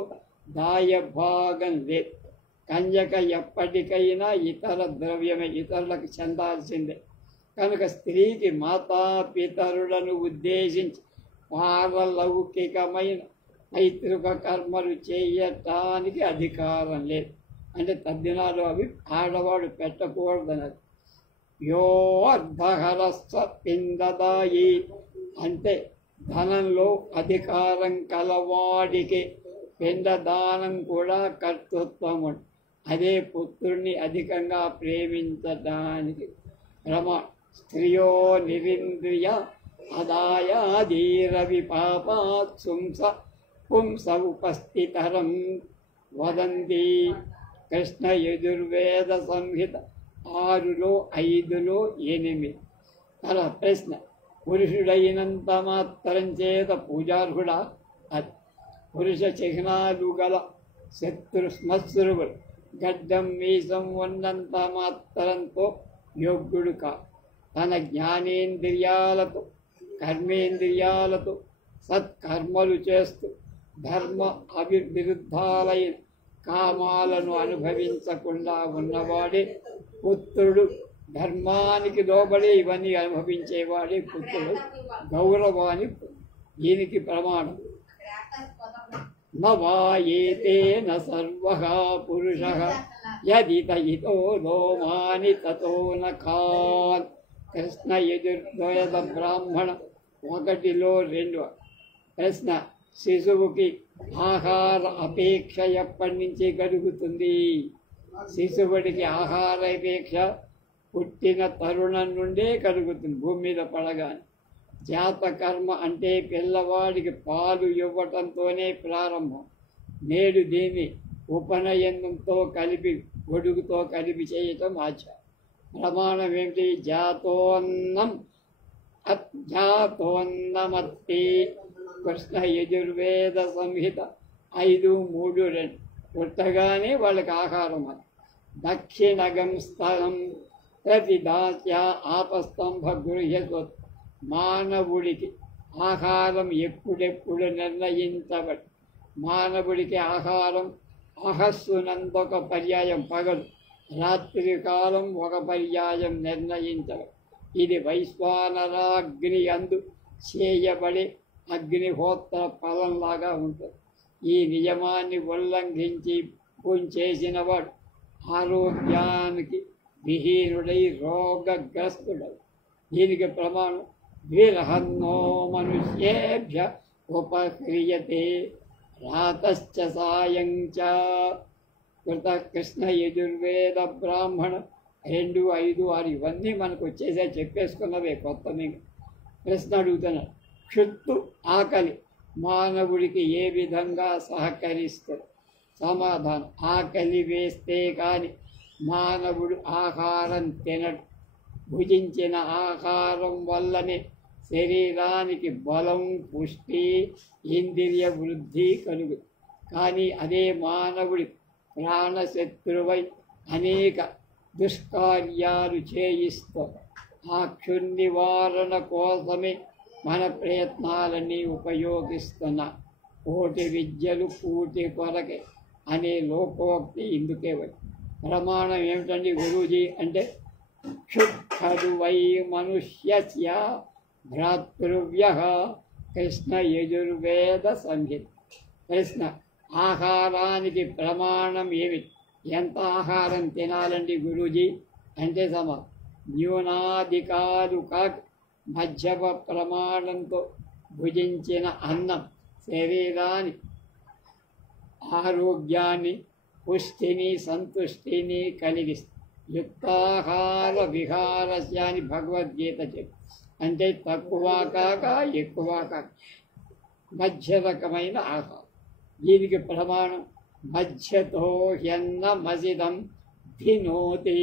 దాయభాగం లేదు. కన్యక ఎప్పటికైనా ఇతర ద్రవ్యమే, ఇతరులకు చెందాల్సిందే. కనుక స్త్రీకి మాతాపితరులను ఉద్దేశించి పారలౌకికమైన పైతృక కర్మలు చేయటానికి అధికారం లేదు. అంటే తద్దినాలు అవి ఆడవాడు పెట్టకూడదన్నది. యో అర్ధహరస్స పిందదాయి, అంటే ధనంలో అధికారం కలవాడికి పిండదానం కూడా కర్తృత్వం ఉంటుంది. అదే పుత్రుణ్ణి అధికంగా ప్రేమించడానికి ప్రమాణం. స్త్రియో నిరింద్రియ అదాయాధీరవి పాపాత్ పుంస ఉపస్థితరం వదంతి. కృష్ణ యజుర్వేద సంహిత 6లో 5లో 8. అలా ప్రశ్న, పురుషుడైనంత మాత్రం చేత పూజార్హుడా? అది పురుష చిహ్నాలు గల శ్మశ్రువులు గడ్డం మీసం ఉన్నంత మాత్రంతో యోగ్యుడు కా. తన జ్ఞానేంద్రియాలతో కర్మేంద్రియాలతో సత్కర్మలు చేస్తూ ధర్మ అవిరుద్ధాలైన కామాలను అనుభవించకుండా ఉన్నవాడే పుత్రుడు. ధర్మానికి లోబడి ఇవన్నీ అనుభవించేవాడే పుత్రుడు, గౌరవాన్ని. దీనికి ప్రమాణం నవాయేతేన సర్వః పురుషః యది తయితో లోమాని తతో నఖాన్. కృష్ణ యజుర్వేద బ్రాహ్మణ 1లో 2. ప్రశ్న, శిశువుకి ఆహార అపేక్ష ఎప్పటి నుంచి కలుగుతుంది? శిశువుడికి ఆహార అపేక్ష పుట్టిన తరుణం నుండే కలుగుతుంది, భూమి మీద పడగానే. జాతకర్మ అంటే పిల్లవాడికి పాలు ఇవ్వటంతోనే ప్రారంభం. నేడు దీన్ని ఉపనయనంతో కలిపి, గొడుగుతో కలిపి చేయటం ఆచారం. ప్రమాణం ఏమిటి? జాతోన్నమత్తి. కృష్ణ యజుర్వేద సంహిత 5:3-2. పుట్టగానే వాళ్ళకి ఆహారం. అది దక్షిణగం స్థలం ప్రతిదాస్య ఆపస్తంభ గృహ్యస్వత్. మానవుడికి ఆహారం ఎప్పుడెప్పుడు నిర్ణయించబడి, మానవుడికి ఆహారం అహస్సునందొక పర్యాయం పగలు, రాత్రి కాలం ఒక పర్యాయం నిర్ణయించబడి, ఇది వైశ్వానరాగ్ని అందు చేయబడి అగ్నిహోత్ర ఫలంలాగా ఉంటుంది. ఈ నియమాన్ని ఉల్లంఘించి చేసిన వాడు ఆరోగ్యానికి విహీనుడై రోగగ్రస్తుడవు. దీనికి ప్రమాణం ద్విరహన్నో మనుష్యేభ్య ఉపక్రియతే రాతశ్చ సాయం చ. కృష్ణ యజుర్వేద బ్రాహ్మణ 2, 5, 6 ఇవన్నీ మనకు వచ్చేసే చెప్పేసుకున్నవే, కొత్త మీకు. ప్రశ్న అడుగుతున్నాడు, క్షుత్తు ఆకలి మానవుడికి ఏ విధంగా సహకరిస్తుంది? సమాధానం, ఆకలి వేస్తే కానీ మానవుడు ఆహారం తినడు. భుజించిన ఆహారం వల్లనే శరీరానికి బలం, పుష్టి, ఇంద్రియ వృద్ధి కలుగుతుంది. కానీ అదే మానవుడి ప్రాణశత్రువై అనేక దుష్కార్యాలు చేయిస్తుంది. ఆ క్షున్నివారణ కోసమే మన ప్రయత్నాలన్నీ ఉపయోగిస్తున్నాం. కోటి విద్యలు కూటి కొరకే అనే లోకోక్తి ఇందుకే వచ్చి. ప్రమాణం ఏమిటండి గురూజీ అంటే, క్షుద్ధు వై మనుష్యస్య భ్రాతృవ్యః. కృష్ణ యజుర్వేద సంహిత. ప్రశ్న, ఆహారానికి ప్రమాణం ఏమిటి? ఎంత ఆహారం తినాలండి గురూజీ అంటే న్యూనాధికారు కాక మధ్యమ ప్రమాణంతో భుజించిన అన్నం శరీరాన్ని ఆరోగ్యాన్ని, పుష్టిని, సంతుష్టిని కలిగిస్తుంది. యుక్తాహార విహారస్య అని భగవద్గీత చెప్పి, అంటే తక్కువ కాక ఎక్కువ కాక మధ్య రకమైన ఆహారం. దీనికి ప్రమాణం మధ్యతో హ్యన్న మసిదం ధినోతి.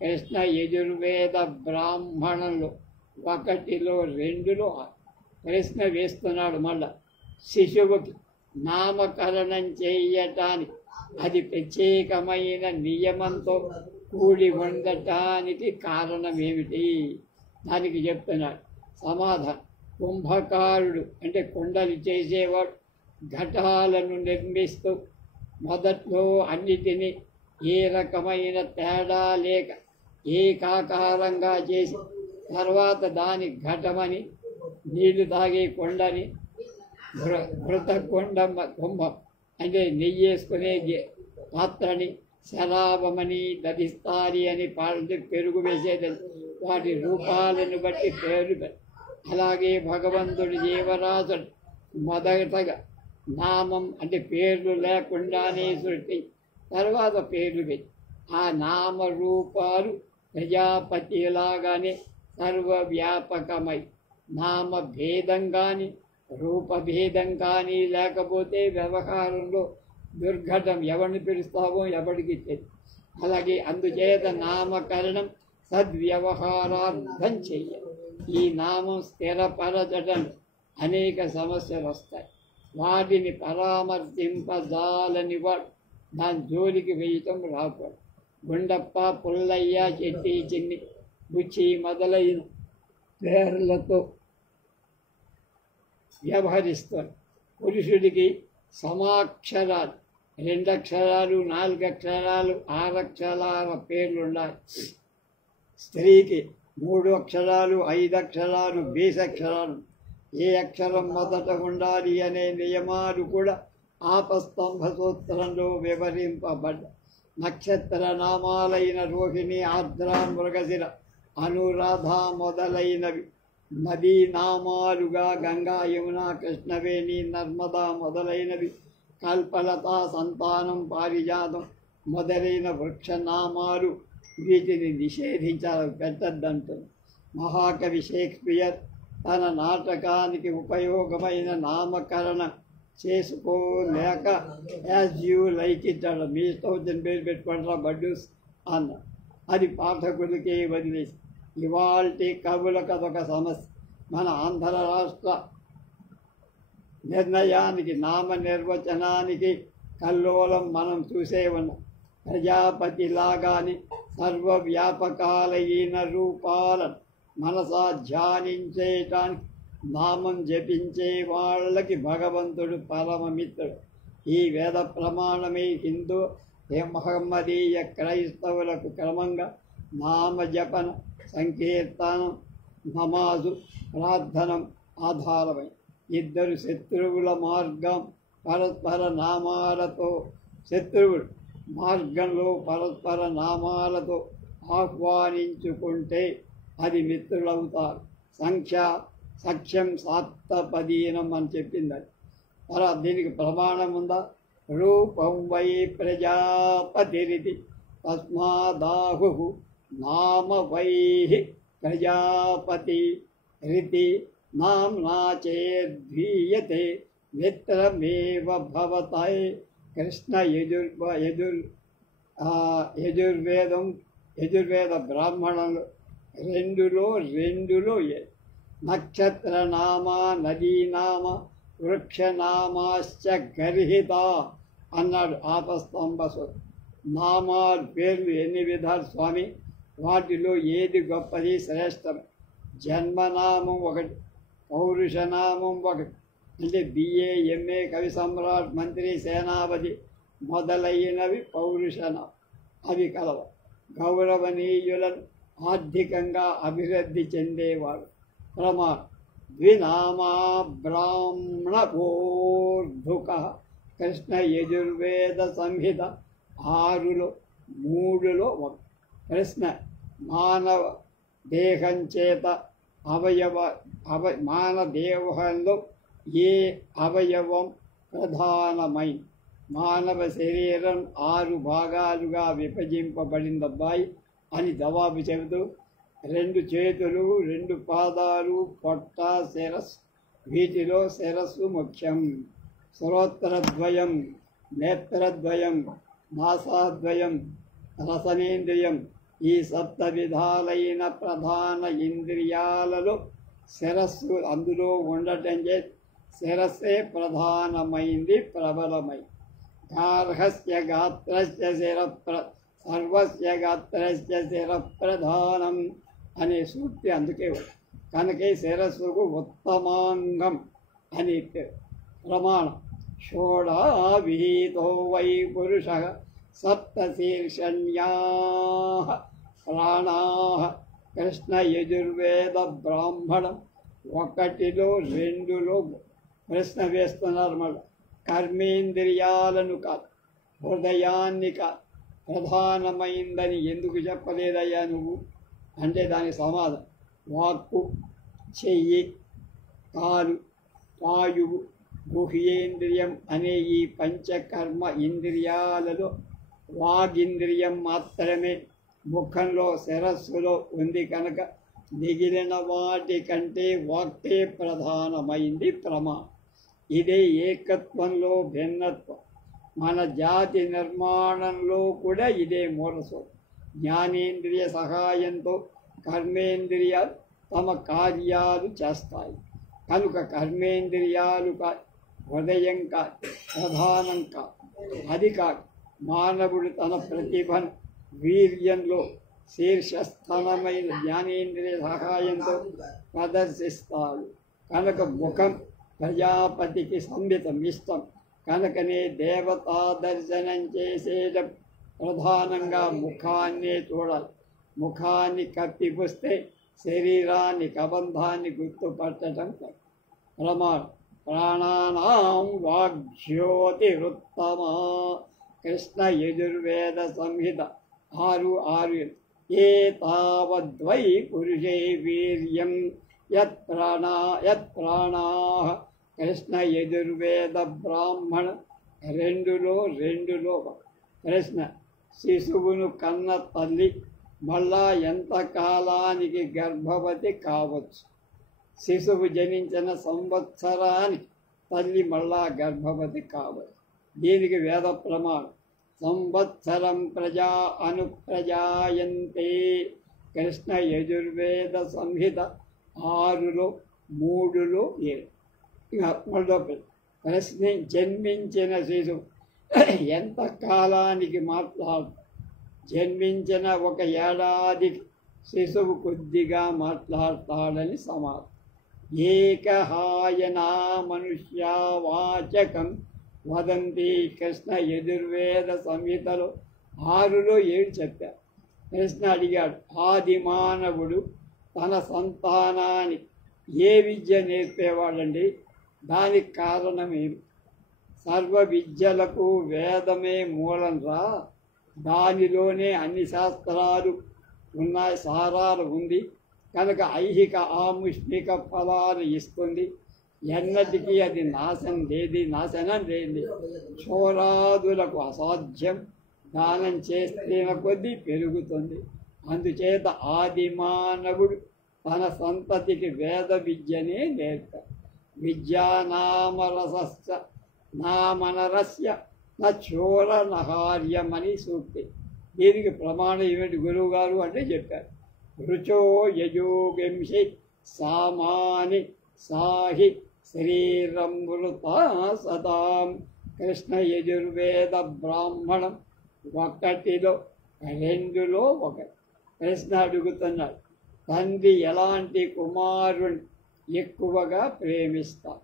కృష్ణ యజుర్వేద బ్రాహ్మణులు 1లో 2లో ప్రశ్న వేస్తున్నాడు. మళ్ళా శిశువుకి నామకరణం చేయటానికి అది ప్రత్యేకమైన నియమంతో కూడి ఉండటానికి కారణం ఏమిటి? దానికి చెప్తున్నాడు సమాధానం. కుంభకారుడు అంటే కుండలు చేసేవాడు ఘటాలను నిర్మిస్తూ మొదట్లో అన్నిటినీ ఏ రకమైన తేడా లేక ఏకాకారంగా చేసి తర్వాత దాని ఘటమని నీళ్లు తాగే కొండని మృత కుంభం అంటే నెయ్యి వేసుకునే పాత్రని శరాబమని దధిస్తారి అని పెరుగు వేసేదని వాటి రూపాలను బట్టి పేరు. అలాగే భగవంతుడు జీవరాశుడు మొదటగా నామం అంటే పేర్లు లేకుండానే సృష్టి తర్వాత పేర్లు పెట్టి ఆ నామరూపాలు ప్రజాపతిలాగానే సర్వవ్యాపకమై నామభేదం కానీ రూపభేదం కానీ లేకపోతే వ్యవహారంలో దుర్ఘటం ఎవరిని పిలుస్తావో ఎవరికి తెలియదు. అలాగే అందుచేత నామకరణం సద్వ్యవహారార్థం చెయ్యాలి. ఈ నామం స్థిరపరచడం అనేక సమస్యలు వస్తాయి. వాటిని పరామర్శింపజాలని వాడు దాని జోలికి వేయటం రాకూడదు. గుండప్ప, పుల్లయ్య, చెట్టి, చిన్ని, బుచ్చి మొదలైన పేర్లతో వ్యవహరిస్తారు. పురుషుడికి సమాక్షరాలు 2 అక్షరాలు 4 అక్షరాలు 6 అక్షరాల పేర్లు ఉండాలి. స్త్రీకి 3 అక్షరాలు 5 అక్షరాలు బీసక్షరాలు. ఏ అక్షరం మొదట ఉండాలి అనే నియమాలు కూడా ఆపస్తంభ సూత్రంలో వివరింపబడ్డాయి. నక్షత్ర నామాలైన రోహిణి, ఆర్ద్ర, మృగశిర, అనురాధ మొదలైనవి నదీ నామాలుగా గంగా, యమున, కృష్ణవేణి, నర్మదా మొదలైనవి, కల్పలత, సంతానం, పారిజాతం మొదలైన వృక్షనామాలు. వీటిని నిషేధించాలి, పెట్టద్దంటుంది. మహాకవి షేక్స్పియర్ తన నాటకానికి ఉపయోగమైన నామకరణ చేసుకోలేక యాజ్ యూ లైక్ ఇచ్చాడు. మీ ఇష్టం పేరు పెట్టుకుంటారా బడ్డూస్ అన్న. అది పాఠకులకే వదిలేసి ఇవాల్టి కవులకు అదొక సమస్య. మన ఆంధ్ర రాష్ట్ర నిర్ణయానికి నామ నిర్వచనానికి కల్లోలం మనం చూసే ఉన్నాం. ప్రజాపతిలాగాని సర్వవ్యాపకాలైన రూపాలను మనసా ధ్యానించేయటానికి నామం జపించే వాళ్ళకి భగవంతుడు పరమమిత్రుడు. ఈ వేద ప్రమాణమే హిందూ మహమ్మదీయ క్రైస్తవులకు క్రమంగా నామ జపన, సంకీర్తనం, నమాజు, ప్రార్థనం ఆధారమై ఇద్దరు శత్రువుల మార్గం పరస్పర నామాలతో శత్రువులు మార్గంలో పరస్పర నామాలతో ఆహ్వానించుకుంటే అది మిత్రులవుతారు. సఖ్యం సాత్తపదీనం అని చెప్పింది. అది తర్వాత దీనికి ప్రమాణం ఉందా? రూపం వై ప్రజాపతిరితి తస్మాదాహు నామ వై ప్రజాపతి రితి నామ్నా చేద్వీయతే మిత్రమేవ భవతై. కృష్ణ యజుర్వేద బ్రాహ్మణులు 2లో నక్షత్రనామ, నదీనామ, వృక్షనామాశ్చ గర్హిత అన్నాడు ఆపస్తంభసు. నామాలు పేర్లు ఎన్ని విధాలు స్వామి? వాటిలో ఏది గొప్పది శ్రేష్టం? జన్మనామం ఒకటి, పౌరుషనామం ఒకటి. అంటే బిఏ, ఎంఏ, కవి సమ్రాట్, మంత్రి, సేనాపతి మొదలైనవి పౌరుషనామం. అవి కలవ గౌరవనీయులను ఆర్థికంగా అభివృద్ధి చెందేవాడు. ప్రమాణం ద్వినామా బ్రాహ్మణ ఊర్ధుక. కృష్ణ యజుర్వేద సంహిత 6లో 3లో 1. కృష్ణ మానవ దేహం చేత మానదేహంలో ఏ అవయవం ప్రధానమైన మానవ శరీరం 6 భాగాలుగా విభజింపబడిందబ్బాయి అని జవాబు చెబుతూ రెండు చేతులు, రెండు పాదాలు, పొట్ట, శిరస్సు. వీటిలో శిరస్సు ముఖ్యం. శ్రోత్రద్వయం, నేత్రద్వయం, నాసాద్వయం, రసనేంద్రియం. ఈ సప్త విధాలైన ప్రధాన ఇంద్రియాలలో శిరస్సు అందులో ఉండటం చేసి శిరస్సే ప్రధానమైంది, ప్రబలమై. గార్హస్య గాత్రస్య సర్వస్య గాత్రస్య శిరప్రధానం అనే సూక్తి అందుకే కనుకే శిరస్సుకు ఉత్తమాంగం అని ప్రమాణం. షోడావిహితో వై పురుష సప్తశీర్షణ్యాః ప్రాణాః కృష్ణ యజుర్వేద బ్రాహ్మణం. ఒకటిలో రెండులో ప్రశ్న వేస్తున్నారు. మళ్ళీ కర్మేంద్రియాలను కాదు, హృదయాన్ని కాదు, ప్రధానమైందని ఎందుకు చెప్పలేదయ్యా నువ్వు అంటే దానికి సమాధానం వాక్కు, చెయ్యి, కాలు, వాయువు, గుహ్యేంద్రియం అనే ఈ పంచకర్మ ఇంద్రియాలలో వాగింద్రియం మాత్రమే ముఖంలో శిరస్సులో ఉంది కనుక మిగిలిన వాటి కంటే వాక్కే ప్రధానమైంది ప్రమాణం. ఇదే ఏకత్వంలో భిన్నత్వం. మన జాతి నిర్మాణంలో కూడా ఇదే మూలసూత్రం. జ్ఞానేంద్రియ సహాయంతో కర్మేంద్రియాలు తమ కార్యాలు చేస్తాయి కనుక కర్మేంద్రియాలు హృదయం కాదు, ప్రధానం కాదు. అది కాదు మానవుడు తన ప్రతిభను వీర్యంలో శీర్షస్థానమైన జ్ఞానేంద్రియ సహాయంతో ప్రదర్శిస్తాడు కనుక ముఖం ప్రజాపతికి సంహితం ఇష్టం కనుకనే దేవతా దర్శనం చేసేట ప్రధానంగా ముఖాన్నే చూడాలి. ముఖాన్ని కప్పిపుస్తే శరీరాన్ని కబంధాన్ని గుర్తుపట్టడం ప్రమాణం. ప్రాణానాం వాగ్జ్యోతిరుత్తమా కృష్ణ యజుర్వేద సంహిత 6:6 ఏ తావద్వై పురుషే వీర్యం యత్ ప్రాణాః కృష్ణ యజుర్వేద బ్రాహ్మణ. రెండులో ప్రశ్న శిశువును కన్న తల్లి మళ్ళా ఎంతకాలానికి గర్భవతి కావచ్చు? శిశువు జనించిన సంవత్సరానికి తల్లి మళ్ళా గర్భవతి కావచ్చు. దీనికి వేద ప్రమాణం. సంవత్సరం ప్రజా అనుప్రజాయంతే కృష్ణ యజుర్వేద సంహిత 6లో 3లో 7. ఇక మొదటి ప్రశ్న జన్మించిన శిశువు ఎంత కాలానికి మాట్లాడు? జన్మించిన 1 ఏడాదికి శిశువు కొద్దిగా మాట్లాడతాడని సమాధానం. ఏకహాయనా మనుష్యావాచకం వదంతి కృష్ణ యజుర్వేద సంహితలో 6లో 7 చెప్పారు. కృష్ణ అడిగాడు, ఆది మానవుడు తన సంతానానికి ఏ విద్య నేర్పేవాడండి? దానికి కారణమేమి? సర్వ విద్యలకు వేదమే మూలం రా. దానిలోనే అన్ని శాస్త్రాలు ఉన్నాయి, సారాలు ఉంది కనుక ఐహిక ఆముష్మిక ఫలాలు ఇస్తుంది. ఎన్నటికీ అది నాశనం లేది. చోరాదులకు అసాధ్యం. దానం చేస్తేన కొద్దీ పెరుగుతుంది. అందుచేత ఆది మానవుడు తన సంతతికి వేద విద్యనే నేర్పాడు. విద్యా నామనరస్య నోర నహార్యమని సూక్తి. దీనికి ప్రమాణం ఏమిటి గురువు గారు అంటే చెప్పారు. రుచో యజోగంషి సామాని సాహి శరీరం వృతా సదాం కృష్ణ యజుర్వేద బ్రాహ్మణం. 1లో 2లో 1. ప్రశ్న అడుగుతున్నాడు, తండ్రి ఎలాంటి కుమారుని ఎక్కువగా ప్రేమిస్తారు?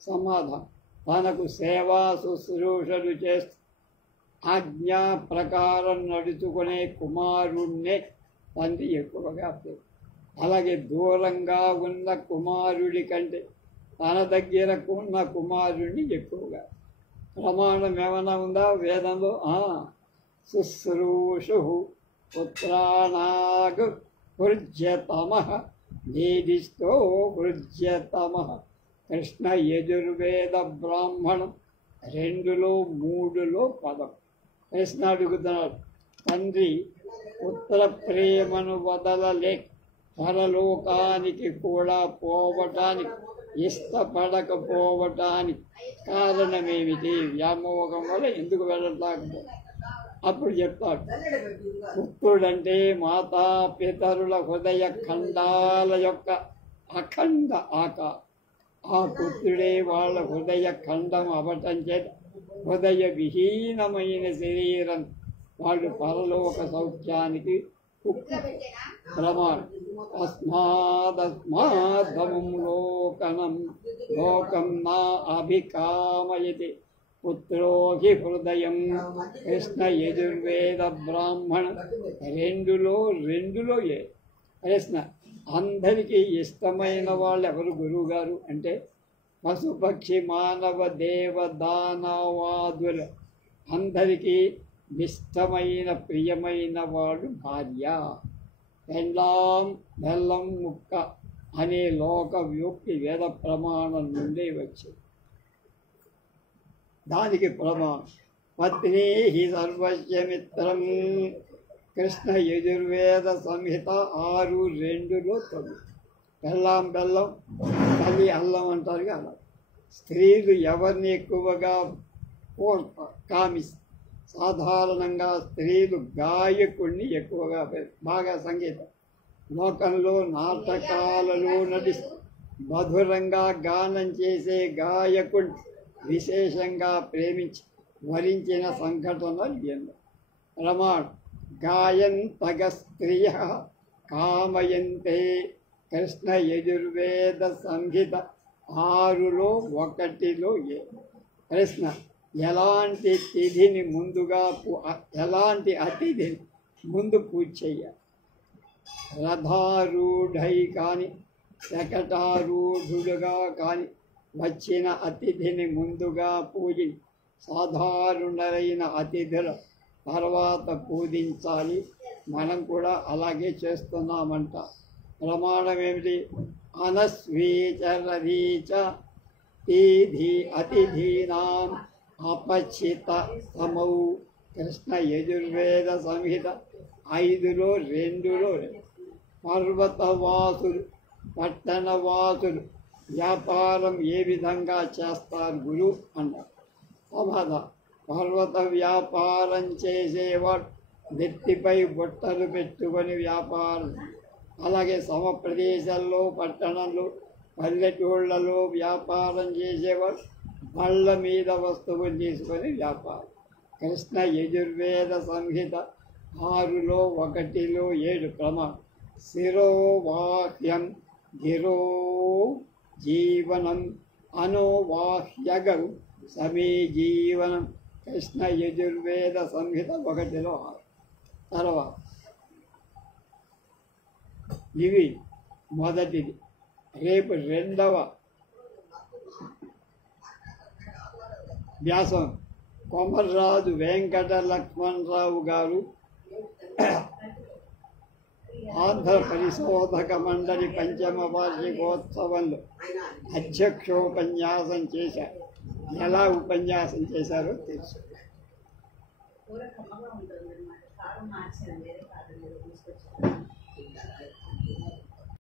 సమాధానం, తనకు సేవా శుశ్రూషలు చేస్తూ ఆజ్ఞా ప్రకారం నడుచుకునే కుమారుణ్ణే తండ్రి ఎక్కువగా ప్రేమ. అలాగే దూరంగా ఉన్న కుమారుడి కంటే తన దగ్గర ఉన్న కుమారుడిని ఎక్కువగా. ప్రమాణం ఏమైనా ఉందా వేదంలో? శుశ్రూషు పుత్రానాగ్ హృజ్యతమ నీదిష్టో హృజ్యతమ కృష్ణ యజుర్వేద బ్రాహ్మణం. 2లో 3లో 10. ప్రశ్న అడుగుతున్నాడు, తండ్రి పుత్ర ప్రేమను వదలలేక పరలోకానికి కూడా పోవటానికి ఇష్టపడకపోవటానికి కారణమేమిటి? వ్యామోహం వల్ల ఎందుకు వెళ్ళట్లేకపోతే అప్పుడు చెప్తాడు, పుత్రుడంటే మాతా పితరుల హృదయ ఖండాల యొక్క అఖండ ఆకారం. ఆ పుత్రుడే వాళ్ళ హృదయ ఖండం అవటం చేత హృదయ విహీనమైన శరీరం వాళ్ళు పరలోక సౌఖ్యానికి ప్రమాణం. తస్మాదస్మాద్ధమం లోకం నా అభికామయతి పుత్రో హి హృదయం. కృష్ణ యజుర్వేద బ్రాహ్మణ రెండులో ప్రశ్న. అందరికీ ఇష్టమైన వాళ్ళు ఎవరు గురువు గారు అంటే పశుపక్షి మానవ దేవ దానవాదులు అందరికీ ఇష్టమైన ప్రియమైన వాడు భార్య. పెండ్లాం బెల్లం ముక్క అనే లోక వ్యూక్తి వేద ప్రమాణం నుండి వచ్చింది. దానికి ప్రమాణం పత్ని హి సర్వస్య మిత్రం. కృష్ణ యజుర్వేద సంహిత 6:2-9. బెల్లం తల్లి అల్లం అంటారు కదా. స్త్రీలు ఎవరిని ఎక్కువగా కామిస్తారు? సాధారణంగా స్త్రీలు గాయకుడిని ఎక్కువగా బాగా సంగీతం లోకంలో నాటకాలలో నటిస్తూ మధురంగా గానం చేసే గాయకుడిని విశేషంగా ప్రేమించి వరించిన సంఘటనలు ఎన్నో. ప్రమాణం గాయంతగ స్త్రియ కామయంతే. కృష్ణ యజుర్వేద సంహిత 6:1 ప్రశ్న. ఎలాంటి అతిథిని ముందు పూజ చేయాలి? రథారూఢై కానీ శకటారూఢుడుగా కానీ వచ్చిన అతిథిని ముందుగా పూజించి సాధారణులైన అతిథుల తర్వాత పూజించాలి. మనం కూడా అలాగే చేస్తున్నామంట. ప్రమాణం ఏమిటి? అనస్వీచరధీచ అతిథీనాం అపచిత సమౌ. కృష్ణ యజుర్వేద సంహిత 5:2. పర్వతవాసులు పట్టణవాసులు వ్యాపారం ఏ విధంగా చేస్తారు గురు అన్నారు. సమాధానం పర్వత వ్యాపారం చేసేవాడు నెత్తిపై బొట్టలు పెట్టుకొని వ్యాపారం. అలాగే సమ ప్రదేశాల్లో పట్టణంలో పల్లెటూళ్ళలో వ్యాపారం చేసేవాడు బళ్ళ మీద వస్తువులు తీసుకొని వ్యాపారం. కృష్ణ యజుర్వేద సంహిత 6:1-7 ప్రమాణం శిరోవాహ్యం గిరో జీవనం అనోవాహ్యగం సమీ జీవనం. కృష్ణ యజుర్వేద సంహిత 1:6. తర్వాత ఇవి మొదటిది. రేపు రెండవ వ్యాసం కొమర్రాజు వెంకట లక్ష్మణరావు గారు ఆంధ్ర పరిశోధక మండలి 5వ వార్షికోత్సవంలో అధ్యక్షోపన్యాసం చేశారు. ఎలా ఉపన్యాసం చేశారో తెలుసు.